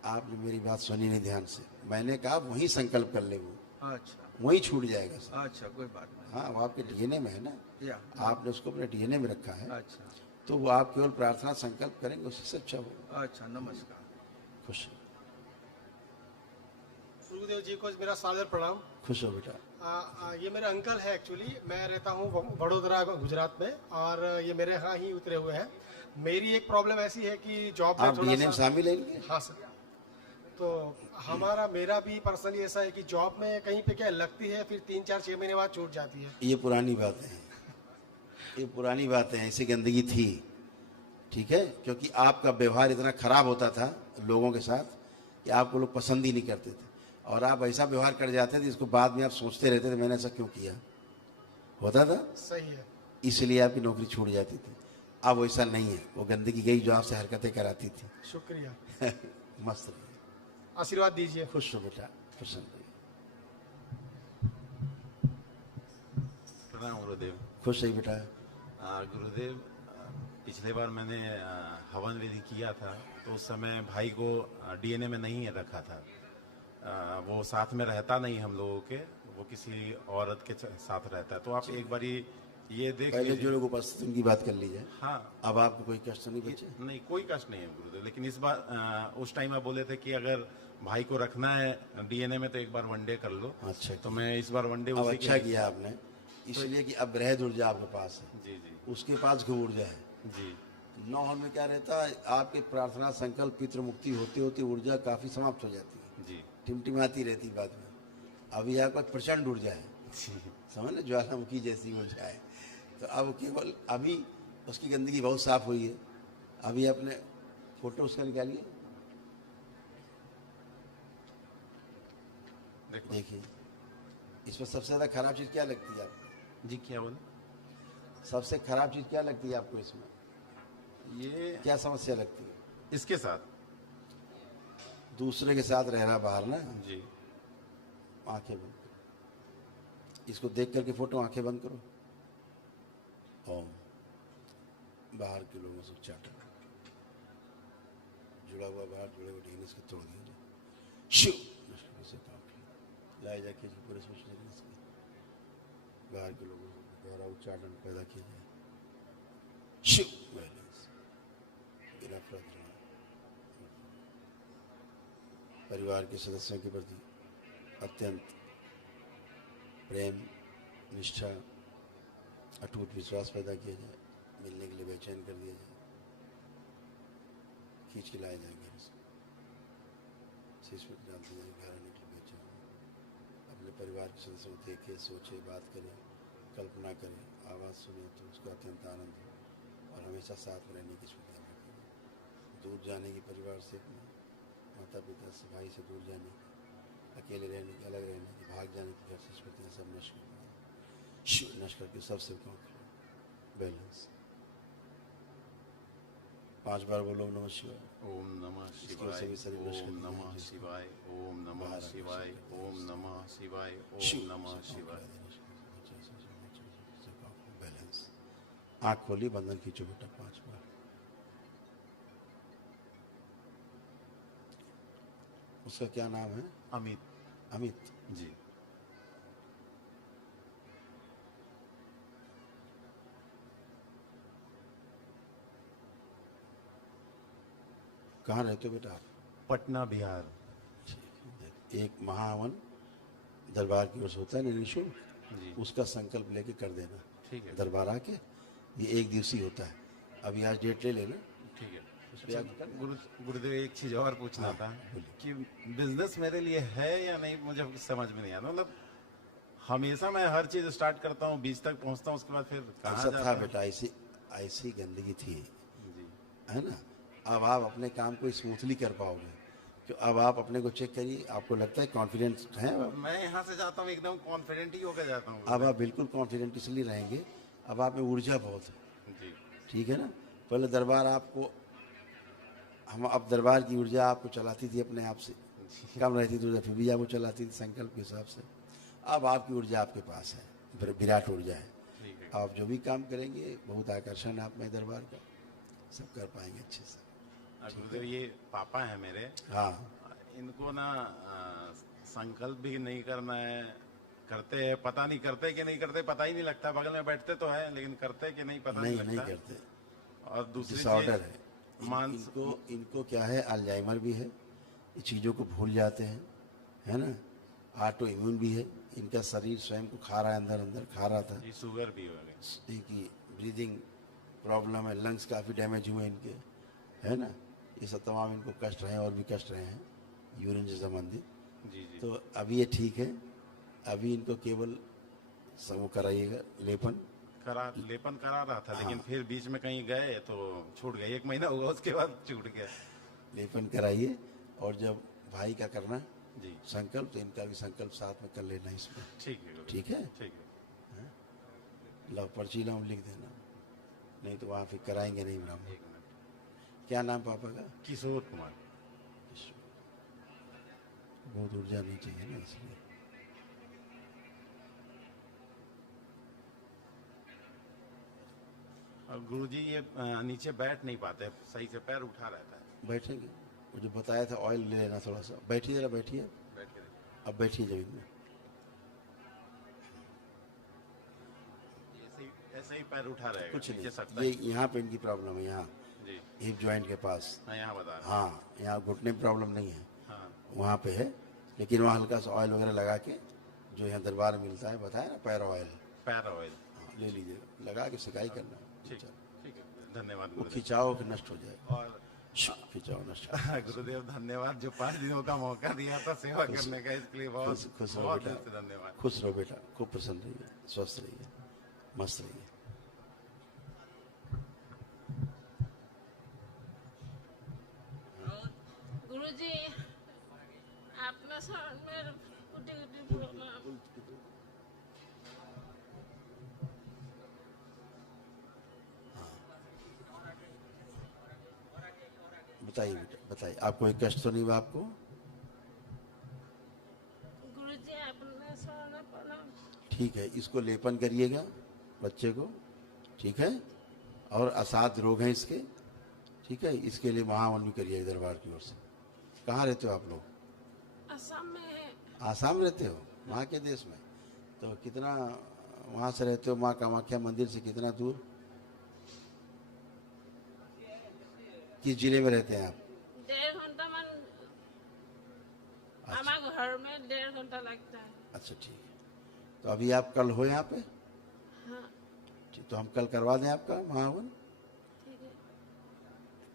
आपने मेरी बात सुनी नहीं ध्यान से। मैंने कहा वही संकल्प कर ले, वो अच्छा वही छूट जाएगा सब। अच्छा कोई बात नहीं। हाँ, वो आपके डीएनए में है ना, या आपने उसको अपने डीएनए में रखा है, अच्छा तो वो आप केवल प्रार्थना संकल्प करेंगे, उससे से अच्छा होगा। अच्छा नमस्कार। खुश गुरुदेव जी को मेरा सादर प्रणाम। खुश हो बेटा। ये मेरे अंकल है एक्चुअली। मैं रहता हूँ वडोदरा गुजरात में और ये मेरे यहाँ ही उतरे हुए हैं। मेरी एक प्रॉब्लम ऐसी है कि जॉब में आप डीएनए में शामिल है इनके? हाँ सर। तो मेरा भी पर्सनली ऐसा है कि जॉब में कहीं पे क्या लगती है, फिर 3-4-6 महीने बाद छूट जाती है। ये पुरानी बातें हैं, ये पुरानी बातें हैं, ऐसी गंदगी थी। ठीक है, क्योंकि आपका व्यवहार इतना खराब होता था लोगों के साथ कि आपको लोग पसंद ही नहीं करते थे, और आप ऐसा व्यवहार कर जाते थे जिसको बाद में आप सोचते रहते थे मैंने ऐसा क्यों किया, होता था। सही है। इसलिए आपकी नौकरी छूट जाती थी। अब वैसा नहीं है, वो गंदगी गई जो आपसे हरकतें कराती थी। शुक्रिया। मस्त रहिए, आशीर्वाद दीजिए। खुश हो बेटा, खुश रहिए। प्रणाम गुरुदेव। खुश रहिए बेटा। गुरुदेव, पिछले बार मैंने हवन विधि किया था तो उस समय भाई को डीएनए में नहीं रखा था। वो साथ में रहता नहीं हम लोगों के, वो किसी औरत के साथ रहता है। तो आप एक बार ये देख पहले लीजिए। जो लोग उपस्थित उनकी बात कर लीजिए। हाँ, अब आपको कोई कष्ट नहीं बचे? नहीं, कोई कष्ट नहीं है गुरुदेव। लेकिन इस बार उस टाइम आप बोले थे कि अगर भाई को रखना है डीएनए में तो एक बार वनडे कर लो। अच्छा, तो मैं इस बार वनडे अब अच्छा किया आपने, इसलिए कि अब बृहद ऊर्जा आपके पास है। जी जी उसके पास की ऊर्जा है जी। 9 में क्या रहता है, आपके प्रार्थना संकल्प पितृ मुक्ति होते होते ऊर्जा काफी समाप्त हो जाती है जी टिमटिमाती रहती बाद में। अभी आपके पास प्रचंड ऊर्जा है, समझ लो, ज्वालामुखी जैसी ऊर्जा है। तो अब केवल अभी उसकी गंदगी बहुत साफ हुई है। अभी अपने फोटो उसका निकालिए, देखिए इसमें सबसे ज्यादा खराब चीज क्या लगती है आपको? जी क्या बोले? सबसे खराब चीज क्या लगती है आपको इसमें? ये क्या समस्या लगती है? इसके साथ दूसरे के साथ रह रहा बाहर ना जी। आंखें बंद करो, इसको देख करके फोटो आंखें बंद करो। ओम, बाहर के लोगों से चाटा जुड़ा हुआ बाहर जुड़े हुए ढील इसको तोड़ दिया जाए। शिव से लाए जाके पूरे सोचने के इसके बाहर के लोगों को गहरा उच्चारण पैदा किया जाए। शिव बिना प्रार्थना परिवार के सदस्यों के प्रति अत्यंत प्रेम निष्ठा अटूट विश्वास पैदा किया जाए। मिलने के लिए बेचैन कर दिया जाए, खींच के लाया जाए घर से, शीश पर डाल दिया जाए, घर आने के लिए बेचैन। अपने परिवार के सदस्यों को देखे, सोचे, बात करें, कल्पना करें, आवाज़ सुने तो उसको अत्यंत आनंद हो और हमेशा साथ में रहने की सुविधा मिले। दूर जाने की, परिवार से, अपने माता पिता से, भाई से दूर जाने की, अकेले रहने की, अलग रहने की, भाग जाने की कोशिश करते हैं, सब नष्ट कर नष्ट करके सब सेवकों को बैलेंस 5 बार बोलो नमः शिवाय। ओम नमः शिवाय, सभी शरीर नष्ट ओम कर नमः दिए। शिवाय, ओम नमः शिवाय, ओम नमः शिवाय, ओम नमः शिवाय। बैलेंस। आँख खोली, बंधन खींचो बेटा 5 बार। उसका क्या नाम है? अमित। अमित जी। कहाँ रहते हो बेटा आप? पटना, बिहार। एक महाहवन दरबार की ओर से होता है ना, निःशुल्क, जी। उसका संकल्प लेके कर देना। ठीक है। दरबार आके, ये 1 दिवसीय होता है। अभी आज डेट ले लेना। ठीक है। उस पे आप गुरुदेव एक चीज और पूछना था कि बिजनेस मेरे लिए है या नहीं, मुझे समझ में नहीं आता। मतलब हमेशा मैं हर चीज स्टार्ट करता हूँ, बीच तक पहुँचता हूँ, उसके बाद फिर कहाँ ऐसा जाता था हूँ? बेटा, ऐसी गंदगी थी, जी। है ना। अब आप अपने काम को स्मूथली कर पाओगे। तो अब आप अपने को चेक करिए, आपको लगता है कॉन्फिडेंस है? मैं यहाँ से जाता हूँ एकदम कॉन्फिडेंट ही होकर जाता हूँ। अब आप बिल्कुल कॉन्फिडेंट इसलिए रहेंगे, अब आप में ऊर्जा बहुत है। जी। ठीक है ना। पहले दरबार आपको, हम अब दरबार की ऊर्जा आपको चलाती थी अपने आप से, कम रहती थी ऊर्जा, फिर भी आपको चलाती थी संकल्प के हिसाब से। अब आपकी ऊर्जा आपके पास है, विराट ऊर्जा है। आप जो भी काम करेंगे, बहुत आकर्षण है आप में दरबार का, सब कर पाएंगे अच्छे से। गुरुदेव ये पापा है मेरे, हाँ, इनको ना संकल्प भी नहीं करना है, करते हैं पता नहीं, करते कि नहीं करते पता ही नहीं लगता। बगल में बैठते तो है, लेकिन करते कि नहीं पता नहीं लगता। नहीं करते। और दूसरी डिसऑर्डर है मानस इनको क्या है, अल्जाइमर भी है, ये चीज़ों को भूल जाते हैं, है ना। ऑटो इम्यून भी है, इनका शरीर स्वयं को खा रहा है, अंदर अंदर खा रहा था। जी, शुगर भी हो गई, इनकी ब्रीदिंग प्रॉब्लम है, लंग्स काफ़ी डैमेज हुए इनके, है ना। ये सब तमाम इनको कष्ट रहे हैं और भी कष्ट रहे हैं यूरिन से संबंधित। जी जी। तो अभी ये ठीक है। अभी इनको केवल वो कराइएगा लेपन करा रहा था, लेकिन फिर बीच में कहीं गए तो छूट गए। 1 महीना हुआ, उसके बाद छूट गया। लेपन कराइए, और जब भाई का करना जी संकल्प, तो इनका भी संकल्प साथ में कर लेना इसमें। ठीक है। ठीक है। ठीक है। लो पर्ची लाओ, लिख देना, नहीं तो वहाँ फिर कराएंगे नहीं ब्राह्मण। 1 मिनट। क्या नाम पापा का? किशोर कुमार। बहुत ऊर्जा नहीं चाहिए ना, इसलिए। और गुरुजी ये नीचे बैठ नहीं पाते, सही से पैर उठा रहता है। बैठेंगे, वो जो बताया था ऑयल ले लेना थोड़ा सा। बैठिए जरा, बैठिए, बैठ के अब बैठिए जमीन में। ऐसे ही पैर उठा रहेगा, कुछ नीचे नहीं, सकता ये है। यहाँ पे इनकी प्रॉब्लम है, यहाँ जी। हिप जॉइंट के पास। हाँ, यहाँ बता रहे हैं। हाँ, यहाँ घुटने में प्रॉब्लम नहीं है, हाँ। वहाँ पे है, लेकिन वहाँ हल्का सा ऑयल वगैरह लगा के, जो यहाँ दरबार में मिलता है, बताया ना, पैर ऑयल। पैर ऑयल। हाँ, ले लीजिए, लगा के सिकाई करना। ठीक है, धन्यवाद वो गुरुदेव। खिंचाओ कि नष्ट हो जाए। और खिंचाओ नष्ट। गुरुदेव धन्यवाद, जो 5 दिनों का मौका दिया था सेवा करने का, इसके लिए बहुत खुश रहो बहुत बेटा, दिल से धन्यवाद। खुश रहो बेटा, खूब प्रसन्न रहिए, स्वस्थ रहिए, मस्त रहिए। गुरुजी, आपने शरण में कुटी बोला। बताइए बेटा, बताइए, आपको कोई कष्ट तो नहीं हुआ आपको? गुरुजी, आपने शरण प्रणाम। ठीक है, इसको लेपन करिएगा बच्चे को, ठीक है। और असाध्य रोग हैं इसके, ठीक है। इसके लिए महावन भी करिए दरबार की ओर से। कहाँ रहते हो आप लोग? असम में है। आसाम रहते हो, वहाँ के देश में? तो कितना वहाँ से रहते हो, माँ कामाख्या मंदिर से कितना दूर? किस जिले में रहते हैं आप? 1.5 घंटा मन। हमारे घर में 1.5 घंटा लगता है। अच्छा, ठीक है। तो अभी आप कल हो यहाँ पे? हाँ। ठीक, तो हम कल करवा दें आपका महावन, ठीक है।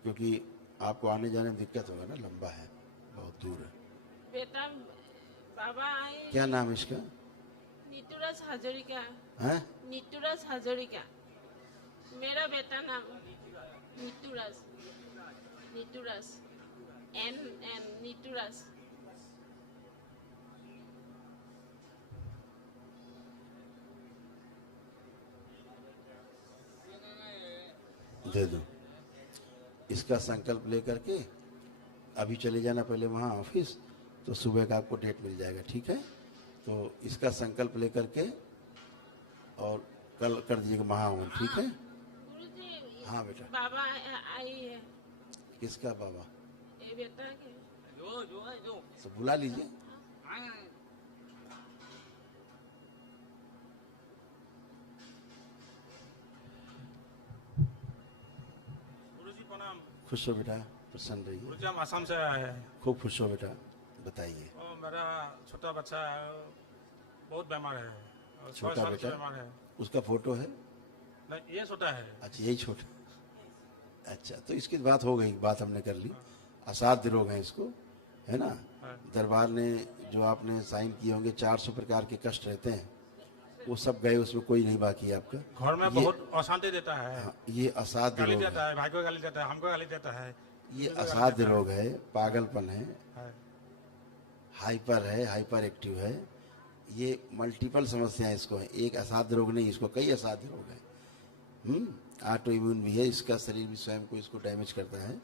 क्योंकि आपको आने जाने में दिक्कत होगा ना, लंबा है, बहुत दूर है। बेटा बाबा आए। क्या नाम है इसका? नीतूराज हाजरिका। हैं? नीतूराज हजारिका, मेरा बेटा नाम नीतूराज, नीतूराज, एन नीतूराज। दे दो। इसका संकल्प लेकर के अभी चले जाना पहले वहाँ ऑफिस, तो सुबह का आपको डेट मिल जाएगा, ठीक है? तो इसका संकल्प लेकर के और कल कर दीजिएगा महाहवन, ठीक है? गुरुजी, हाँ बेटा। बाबा आई है। किसका बाबा? ये बेटा के। तो बुला लीजिए। गुरुजी प्रणाम। खुश हो बेटा, प्रसन्न रहिए। गुरुजी हम आसाम से आए हैं। खूब खुश हो बेटा, बताइए। और मेरा छोटा बच्चा बहुत बीमार है, और 6 छोटा साल से बेटा, बीमार है। उसका फोटो है? नहीं, ये छोटा है। अच्छा, यही छोटा। अच्छा, तो इसकी बात हो गई, बात हमने कर ली। असाध्य रोग है इसको, है ना? दरबार ने जो आपने साइन किए होंगे 400 प्रकार के कष्ट रहते हैं, वो सब गए, उसमें कोई नहीं बाकी है आपका। घर में बहुत अशांति देता है। हाँ, ये असाध्य गाली रोग देता है। है, भाई को गाली देता है, हमको गाली देता है। ये असाध्य रोग है, पागलपन है, हाइपर है, हाइपर एक्टिव है। ये मल्टीपल समस्याएं इसको है, एक असाध्य रोग नहीं, इसको कई असाध्य रोग है। ऑटो इम्यून भी है, इसका शरीर भी स्वयं को इसको डैमेज करता है।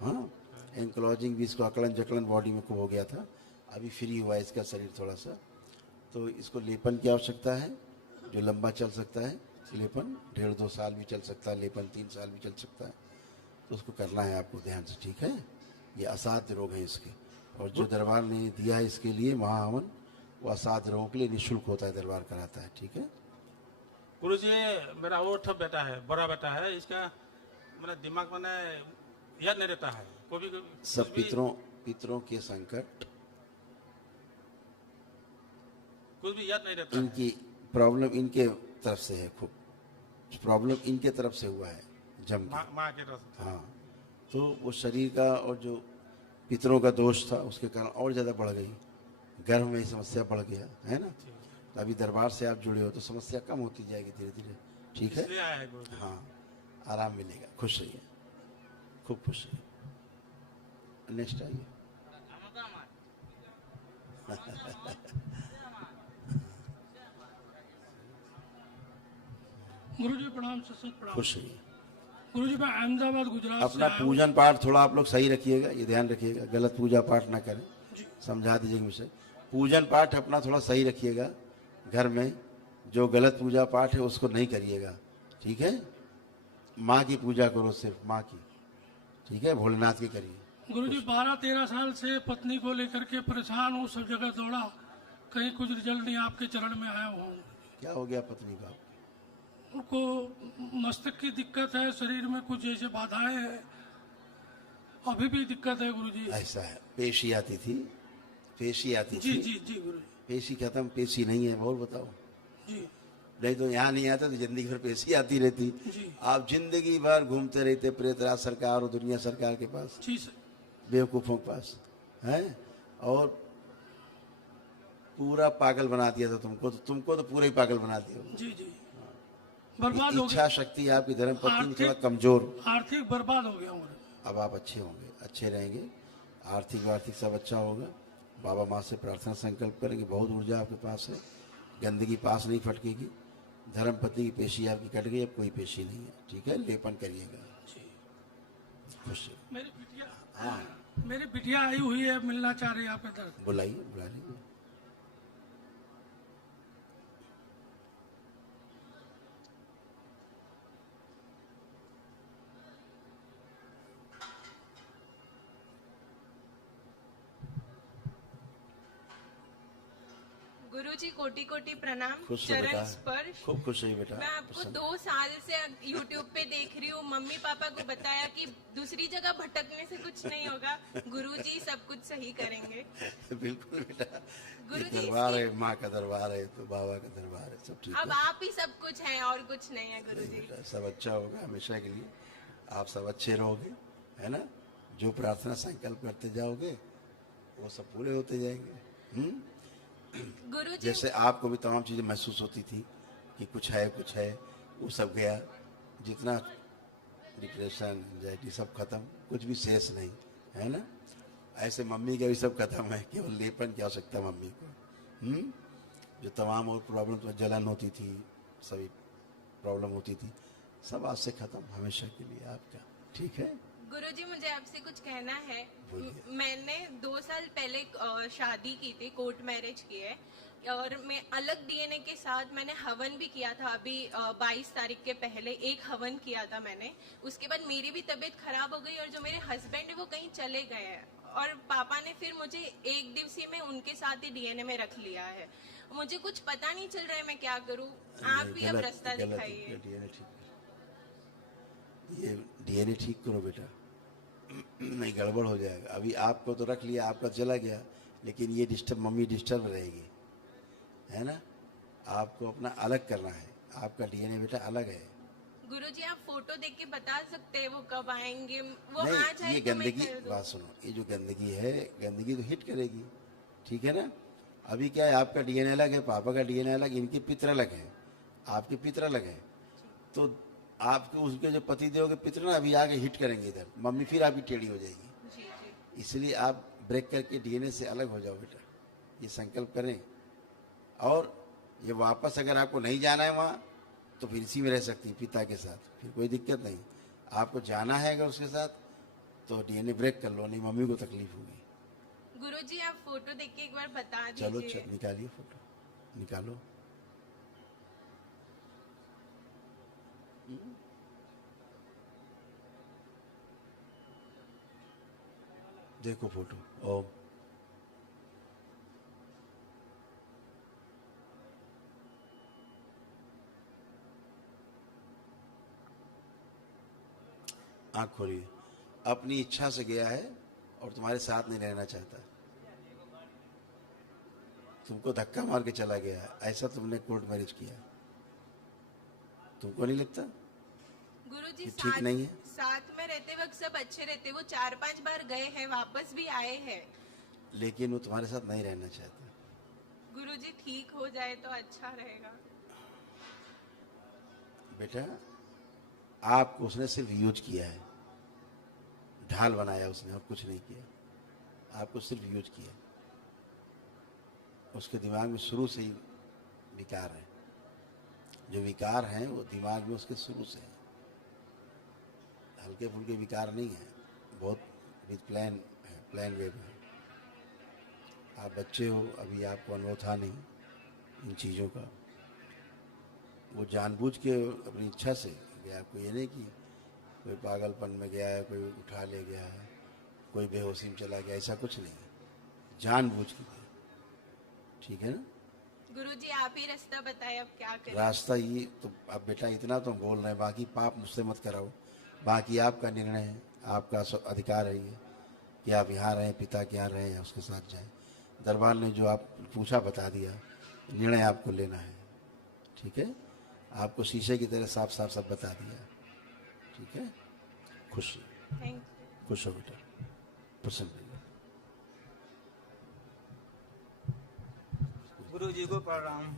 हाँ, एंक्लॉजिंग भी इसको अकड़न जकड़न बॉडी में खूब हो गया था, अभी फ्री हुआ है इसका शरीर थोड़ा सा। तो इसको लेपन की आवश्यकता है, जो लंबा चल सकता है लेपन, 1.5-2 साल भी चल सकता है लेपन, 3 साल भी चल सकता है। तो उसको करना है आपको ध्यान से, ठीक है? ये असाध्य रोग है इसके, और जो दरबार ने दिया है इसके लिए महाहवन, वो असाध्य रोगों के लिए निःशुल्क होता है, दरबार कराता है, ठीक है? गुरुजी मेरा वो ठप बेटा है, बड़ा बेटा है, इसका मेरा दिमाग में याद नहीं रहता है। कभी सब पितरों के संकट, कुछ भी याद नहीं रहता। इनकी प्रॉब्लम इनके तरफ से है, खूब प्रॉब्लम इनके तरफ से हुआ है, जम के। माँ के तरफ से। हाँ, तो वो शरीर का और जो पितरों का दोष था उसके कारण और ज़्यादा बढ़ गई, गर्भ में ही समस्या बढ़ गया, है ना? तो अभी दरबार से आप जुड़े हो तो समस्या कम होती जाएगी धीरे धीरे, ठीक है? इसलिए आया है गुरुजी। हाँ, आराम मिलेगा, खुश रहिए, खूब खुश रहिए। नेक्स्ट आइए। गुरुजी प्रणाम, सत प्रणाम। खुश रहिए। गुरुजी मैं अहमदाबाद गुजरात से अपना आया हूँ। पूजन पाठ थोड़ा आप लोग सही रखिएगा, ये ध्यान रखिएगा, गलत पूजा पाठ ना करें, समझा दीजिएगा विषय। पूजन पाठ अपना थोड़ा सही रखिएगा, घर में जो गलत पूजा पाठ है उसको नहीं करिएगा, ठीक है? माँ की पूजा करो, सिर्फ माँ की, ठीक है? भोलेनाथ की करिए। गुरुजी 12-13 साल से पत्नी को लेकर के परेशान हूँ, सब जगह दौड़ा, कहीं कुछ रिजल्ट नहीं, आपके चरण में आया हूँ। क्या हो गया पत्नी का? उनको मस्तक की दिक्कत है, शरीर में कुछ जैसे बाधाएं हैं, अभी भी दिक्कत है गुरुजी। ऐसा है, पेशी आती थी, पेशी आती जी थी। जी जी गुरुजी। पेशी खत्म, पेशी नहीं है, और बताओ। जी नहीं तो यहाँ नहीं आता तो जिंदगी भर पेशी आती रहती। जी। आप जिंदगी भर घूमते रहते प्रेतराज सरकार और दुनिया सरकार के पास, जी सर। बेवकूफों के पास, है? और पूरा पागल बना दिया था तुमको तो पूरा ही पागल बना दिया। जी जी, बर्बाद हो इच्छा शक्ति आपकी धर्मपत्नी थोड़ा कमजोर, आर्थिक बर्बाद हो गया हूँ। अब आप अच्छे होंगे, अच्छे रहेंगे, आर्थिक सब अच्छा होगा। बाबा माँ से प्रार्थना संकल्प करेंगे, बहुत ऊर्जा आपके पास है, गंदगी पास नहीं फटकेगी, धर्मपत्नी की पेशी आपकी कट गई, अब कोई पेशी नहीं है, ठीक है? लेपन करिएगा। खुश। मेरी बिटिया, मेरी बिटिया आई हुई है, मिलना चाह रही है आपके तरफ। बुलाइए, बुला लीजिए। गुरुजी कोटि कोटि प्रणाम, खुश हो चरण बेटा, स्पर्श। खूब खुश रहिए बेटा। मैं आपको 2 साल से YouTube पे देख रही हूँ, मम्मी पापा को बताया कि दूसरी जगह भटकने से कुछ नहीं होगा, गुरुजी सब कुछ सही करेंगे। बिल्कुल बेटा, ये गुरुजी दरबार है, माँ का दरबार है, तो बाबा का दरबार है, सब ठीक अब है। आप ही सब कुछ हैं और कुछ नहीं है गुरुजी। बेटा सब अच्छा होगा हमेशा के लिए, आप सब अच्छे रहोगे, है ना? जो प्रार्थना संकल्प करते जाओगे वो सब पूरे होते जाएंगे। गुरुजी जैसे आपको भी तमाम चीजें महसूस होती थी, कि कुछ है, वो सब गया, जितना डिप्रेशन एंजाइटी सब खत्म, कुछ भी शेष नहीं है ना। ऐसे मम्मी का भी सब खत्म है, केवल लेपन की आवश्यकता मम्मी को। जो तमाम और प्रॉब्लम तो जलन होती थी, सभी प्रॉब्लम होती थी, सब आज से खत्म हमेशा के लिए आपका। ठीक है गुरुजी, मुझे आपसे कुछ कहना है। बोलिए। मैंने 2 साल पहले शादी की थी, कोर्ट मैरिज की है, और मैं अलग डीएनए के साथ मैंने हवन भी किया था। अभी 22 तारीख के पहले एक हवन किया था मैंने। उसके बाद मेरी भी तबीयत खराब हो गई और जो मेरे हस्बैंड है वो कहीं चले गए हैं, और पापा ने फिर मुझे एक दिवसीय में उनके साथ ही डीएनए में रख लिया है। मुझे कुछ पता नहीं चल रहा है मैं क्या करूं, आप भी अब रास्ता दिखाइए। ये डीएनए ठीक करो बेटा, नहीं गड़बड़ हो जाएगा। अभी आपको तो रख लिया, आपका चला गया, लेकिन ये मम्मी डिस्टर्ब रहेगी, है ना। आपको अपना अलग करना है, आपका डीएनए बेटा अलग है। गुरुजी, आप फोटो देख के बता सकते हैं वो कब आएंगे? वो नहीं, आ जाए ये तो मैं गंदगी, कर दूं। बात सुनो, ये जो गंदगी है, गंदगी तो हिट करेगी, ठीक है ना। अभी क्या है, आपका डीएनए अलग है, पापा का डीएनए अलग, इनके पितर अलग है, आपके पितर अलग है। तो आपके उसके जो पति देव के पितर ना अभी आगे हिट करेंगे इधर, मम्मी फिर आपकी टेढ़ी हो जाएगी। इसलिए आप ब्रेक करके डीएनए से अलग हो जाओ बेटा, ये संकल्प करें। और ये वापस अगर आपको नहीं जाना है वहाँ, तो फिर इसी में रह सकती है पिता के साथ, फिर कोई दिक्कत नहीं। आपको जाना है अगर उसके साथ, तो डीएनए ब्रेक कर लो, नहीं मम्मी को तकलीफ होगी। गुरुजी, आप फोटो देख के एक बार बता चलो दीजिए। निकालिए फोटो, निकालो। देखो फोटो। ओम। आँख खोलिए। अपनी इच्छा से गया है और तुम्हारे साथ नहीं रहना चाहता, तुमको धक्का मार के चला गया है, ऐसा तुमने कोर्ट मैरिज किया, तुमको नहीं लगता गुरुजी, ये ठीक नहीं है? साथ में रहते वक्त सब अच्छे रहते, वो 4-5 बार गए हैं, वापस भी आए हैं। लेकिन वो तुम्हारे साथ नहीं रहना चाहता। गुरुजी, ठीक हो जाए तो अच्छा रहेगा। बेटा, आपको उसने सिर्फ यूज किया है, ढाल बनाया उसने, और कुछ नहीं किया। आपको सिर्फ यूज किया। उसके दिमाग में शुरू से ही विकार है, जो विकार हैं वो दिमाग में उसके शुरू से है, हल्के फुल्के विकार नहीं है, बहुत विद प्लान है, प्लान वे है। आप बच्चे हो, अभी आपको अनुभव था नहीं इन चीज़ों का। वो जानबूझ के अपनी इच्छा से गया, कोई ये नहीं कि कोई पागलपन में गया है, कोई उठा ले गया है, कोई बेहोशी में चला गया, ऐसा कुछ नहीं है, जानबूझ के गया। ठीक है ना गुरुजी, आप ही रास्ता बताए, अब क्या करें? रास्ता ये तो, अब बेटा इतना तो बोल रहे हैं, बाकी पाप मुझसे मत कराओ, बाकी आपका निर्णय है, आपका अधिकार है ये कि आप यहाँ रहें, पिता के यहाँ रहें या उसके साथ जाएं। दरबार ने जो आप पूछा बता दिया, निर्णय आपको लेना है। ठीक है, आपको शीशे की तरह साफ साफ सब बता दिया। ठीक है, खुश खुश हो बेटा, प्रसन्न रहिए। गुरु जी को प्रणाम।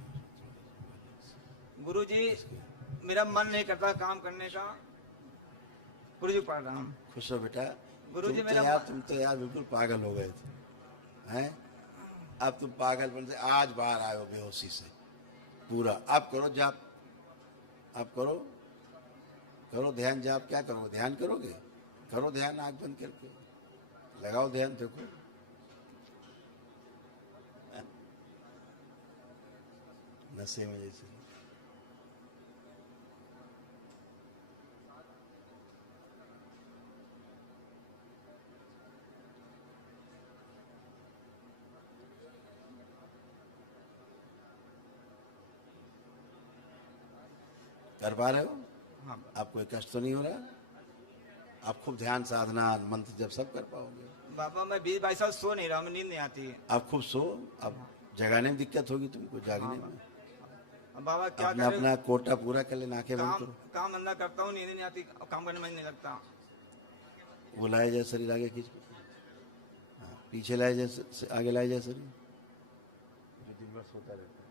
गुरु जी, मेरा मन नहीं करता काम करने का। गुरु जी प्रणाम। खुश हो बेटा। गुरु जी, तुम तो यार बिल्कुल पागल हो गए थे, हैं? अब तुम पागलपन से आज बाहर आए हो, बेहोशी से पूरा। अब करो जाप, अब करो करो ध्यान जाप। क्या करो, ध्यान करोगे? करो ध्यान, आंख बंद करके लगाओ ध्यान, देखो नशे में जैसे। कर पा रहे हो? हाँ। आपको कोई कष्ट तो नहीं हो रहा? आप खूब ध्यान, साधना, मंत्र जब सब कर पाओगे। बाबा, मैं 20-22 साल सो नहीं रहा, मैं नींद नहीं आती है। आप खूब सो, अब जगाने में दिक्कत होगी तुमको, जागने में। बाबा क्या अपना अपना कोटा पूरा कर लेना, आंखें बंद करो। काम अंदर करता हूँ, नींद नहीं आती, काम करने में नहीं लगता। वो लाए जाए शरीर आगे खींच, हाँ, पीछे लाए जाए, आगे लाए जाए शरीर, जो दिन भर सोता रहता है।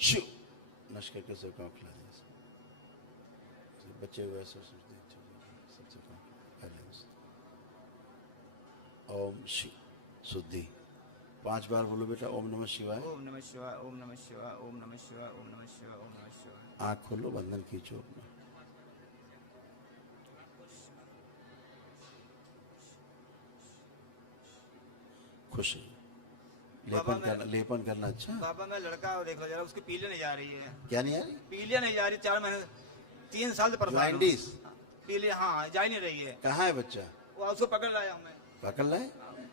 शु नष्ट करके सब काम खिला दिया। बच्चे हुए सबसे काम बैलेंस। ओम शि शुद्धि 5 बार बोलो बेटा। ओम नमः शिवाय। ओम नमः शिवाय, ओम नमः शिवाय, ओम नमः शिवाय, ओम नमः शिवाय, ओम नमः शिवाय। आँख खोलो, बंधन खींचो अपना। खुश लेपन करना अच्छा। बाबा मैं लड़का और देख लो जरा, उसकी पीलिया नहीं जा रही है। क्या नहीं आ रही? पीलिया नहीं जा रही, 4 महीने 3 साल से परेशान हूं। जॉइंटिस? पीलिया हाँ जा ही नहीं रही है। कहाँ है बच्चा? वो उसको पकड़ लाया हूं मैं। पकड़ लाए?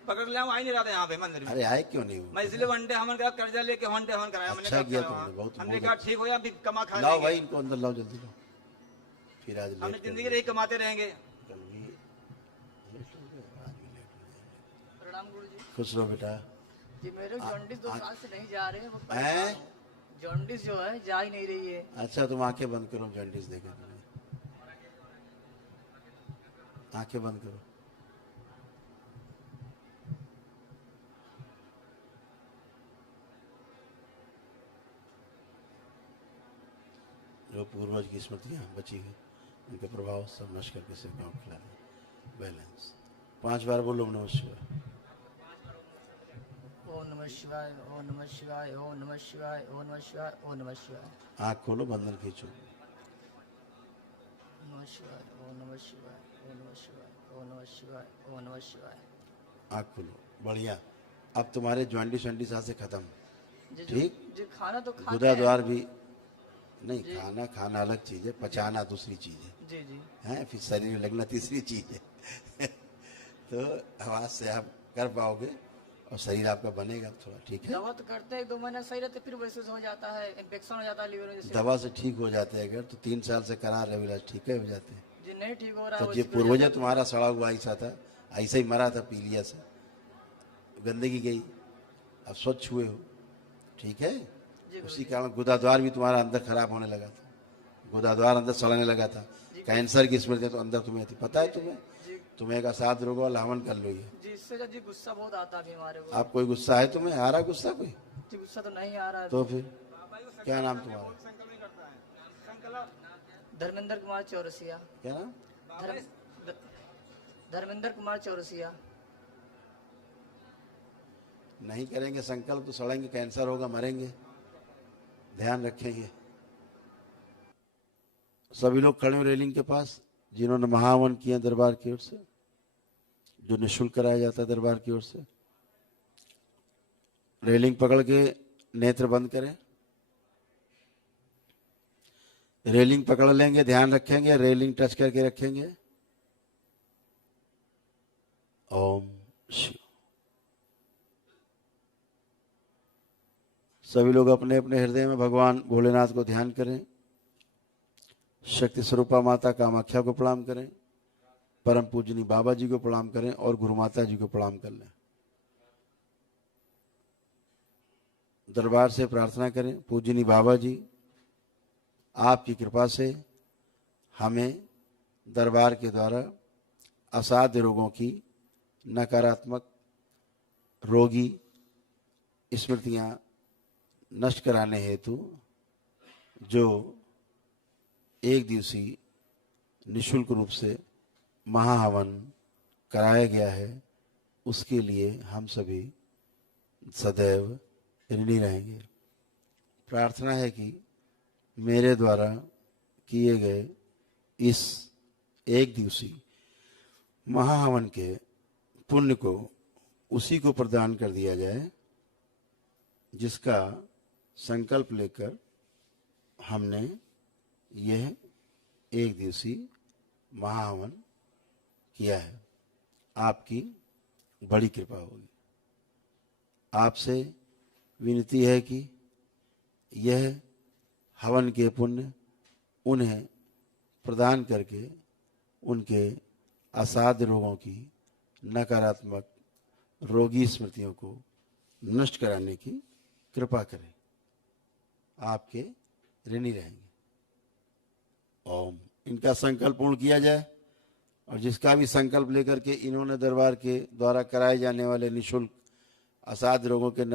पकड़ लिया हूं, आ ही नहीं रहा था यहाँ पे मंदिर में। अरे आए क्यों नहीं? मैं इसलिए वनडे हमन का कर्जा लेके वनडे हमन कराया। अच्छा किया तुमने, बहुत हमने कहा ठीक हो या अभी कमा खा लाओ लेंगे। भाई इनको अंदर लाओ, जल्दी लाओ। फिर आज हमने जिंदगी रही कमाते रहेंगे। प्रणाम गुरु जी। खुश रहो बेटा। जी मेरे जॉन्डिस 2 साल से नहीं जा रहे हैं। वो हैं? जॉन्डिस जो है जा ही नहीं रही है। अच्छा तुम आंखें बंद करो, जॉन्डिस देखे तुम्हें। आंखें बंद करो। जो पूर्वज की स्मृतियाँ बची हुई उनके प्रभाव सब नष्ट करके सिर्फ काम खिला दें। बैलेंस 5 बार बोलो ओम नमः शिवाय। ओम नमः शिवाय, ओम नमः शिवाय, ओम नमः शिवाय, ओम नमः शिवाय, ओम नमः शिवाय। आँख खोलो, बंधन खींचो। नमः शिवाय, ओम नमः शिवाय, ओम नमः शिवाय, ओम नमः शिवाय, ओम नमः शिवाय। आँख खोलो, बढ़िया। अब तुम्हारे जॉइंटिस आज से खत्म। जी ठीक। जी खाना तो खाते गुदा हैं। द्वार भी नहीं, खाना अलग चीज है, पचाना दूसरी चीज है। जी जी हैं, फिर शरीर में लगना तीसरी चीज है। तो आवाज से आप कर पाओगे और शरीर आपका बनेगा थोड़ा। ठीक है। दवा तो करते हैं 2 महीना सही रहते, फिर वैसे हो जाता है, इन्फेक्शन हो जाता है लीवर में। जैसे दवा से ठीक हो जाते हैं अगर तो 3 साल से करा रहे इलाज, ठीक है हो जाते हैं। जी नहीं ठीक हो रहा तो है। ये पूर्वज तुम्हारा सड़ा हुआ ऐसा था, ऐसे ही मरा था पीलिया से, गंदगी गई, अब स्वच्छ हुए हो। ठीक है। उसी कारण गुदाद्वार भी तुम्हारा अंदर खराब होने लगा था, गुदाद्वार अंदर सड़ने लगा था। कैंसर की स्मृति तो अंदर तुम्हें थी, पता है तुम्हें एक असाध रोग वाला हवन कर लो। ये जी इससे जी गुस्सा बहुत आता है हमारे को। आप कोई गुस्सा है तुम्हें? आ रहा गुस्सा कोई? जी गुस्सा तो नहीं आ रहा है। तो फिर क्या नाम तुम्हारा? धर्मेंद्र कुमार चौरसिया। क्या नाम? धर्मेंद्र कुमार चौरसिया। नहीं करेंगे संकल्प तो सड़ेंगे, कैंसर होगा, मरेंगे। ध्यान रखेंगे। सभी लोग खड़े हो रेलिंग के पास जिन्होंने महावन किया दरबार की ओर से, जो निःशुल्क कराया जाता है दरबार की ओर से। रेलिंग पकड़ के नेत्र बंद करें। रेलिंग पकड़ लेंगे, ध्यान रखेंगे, रेलिंग टच करके रखेंगे। ओम शिव। सभी लोग अपने अपने हृदय में भगवान भोलेनाथ को ध्यान करें। शक्ति स्वरूपा माता कामाख्या को प्रणाम करें, परम पूजनी बाबा जी को प्रणाम करें और गुरु माता जी को प्रणाम कर लें। दरबार से प्रार्थना करें, पूजनी बाबा जी आपकी कृपा से हमें दरबार के द्वारा असाध्य रोगों की नकारात्मक रोगी स्मृतियां नष्ट कराने हेतु जो एक दिवसीय निःशुल्क रूप से महाहवन कराया गया है, उसके लिए हम सभी सदैव ऋणी रहेंगे। प्रार्थना है कि मेरे द्वारा किए गए इस एक दिवसीय महाहवन के पुण्य को उसी को प्रदान कर दिया जाए जिसका संकल्प लेकर हमने यह एक दिवसीय महाहवन किया है। आपकी बड़ी कृपा होगी। आपसे विनती है कि यह हवन के पुण्य उन्हें प्रदान करके उनके असाध्य रोगों की नकारात्मक रोगी स्मृतियों को नष्ट कराने की कृपा करें। आपके ऋणी रहेंगे। ओम। इनका संकल्प पूर्ण किया जाए और जिसका भी संकल्प लेकर के इन्होंने दरबार के द्वारा कराए जाने वाले निःशुल्क असाध्य रोगों के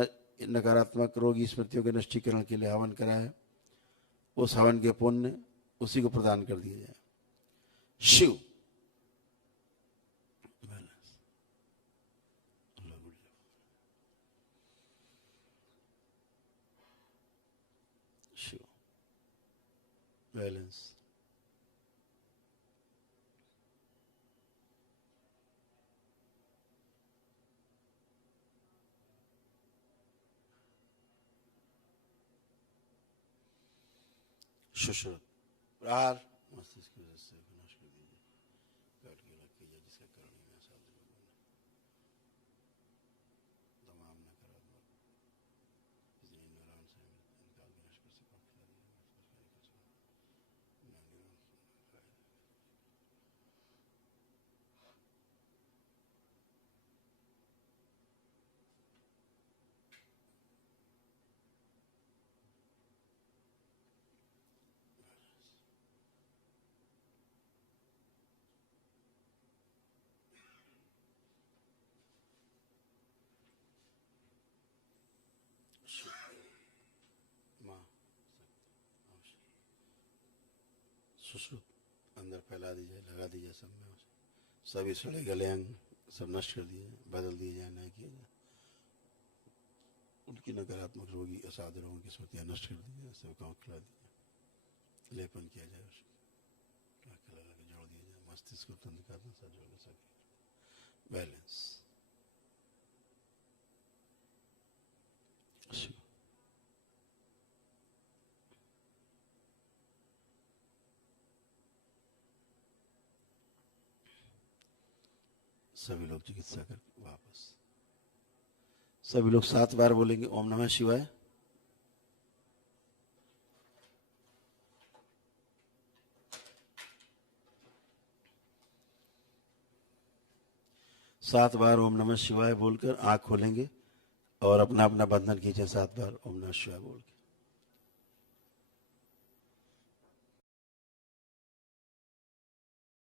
नकारात्मक रोगी स्मृतियों के नष्टीकरण के लिए हवन करा है, उस हवन के पुण्य उसी को प्रदान कर दिया जाए। शिव शिव बैलेंस। सुश्रुत प्रहार मस्तिष्क के रस से विनाश कर दीजिए, काट के रख कीजिए, जिसका कारण ही मैं साथ तमाम नकारात्मक इतनी नारायण से इनका विनाश कर से पाप खिला दिया। सुश्रुत अंदर फैला दीजिए, लगा दीजिए सब में, सभी सड़े गले अंग सब नष्ट कर दिए, बदल दिए जाए, नहीं किए जाए। उनकी नकारात्मक रोगी असाध रोगों की स्मृतियाँ नष्ट कर दी जाए, सब गाँव खिला दिए, लेपन किया जाए, उसको जोड़ दिया जाए, मस्तिष्क को तंत्रिका साथ जोड़ सके। बैलेंस। सभी लोग चिकित्सा कर वापस, सभी लोग 7 बार बोलेंगे ओम नमः शिवाय। सात बार ओम नमः शिवाय बोलकर आंख खोलेंगे और अपना अपना बंधन कीजिए 7 बार ओम नमः शिवाय बोल के।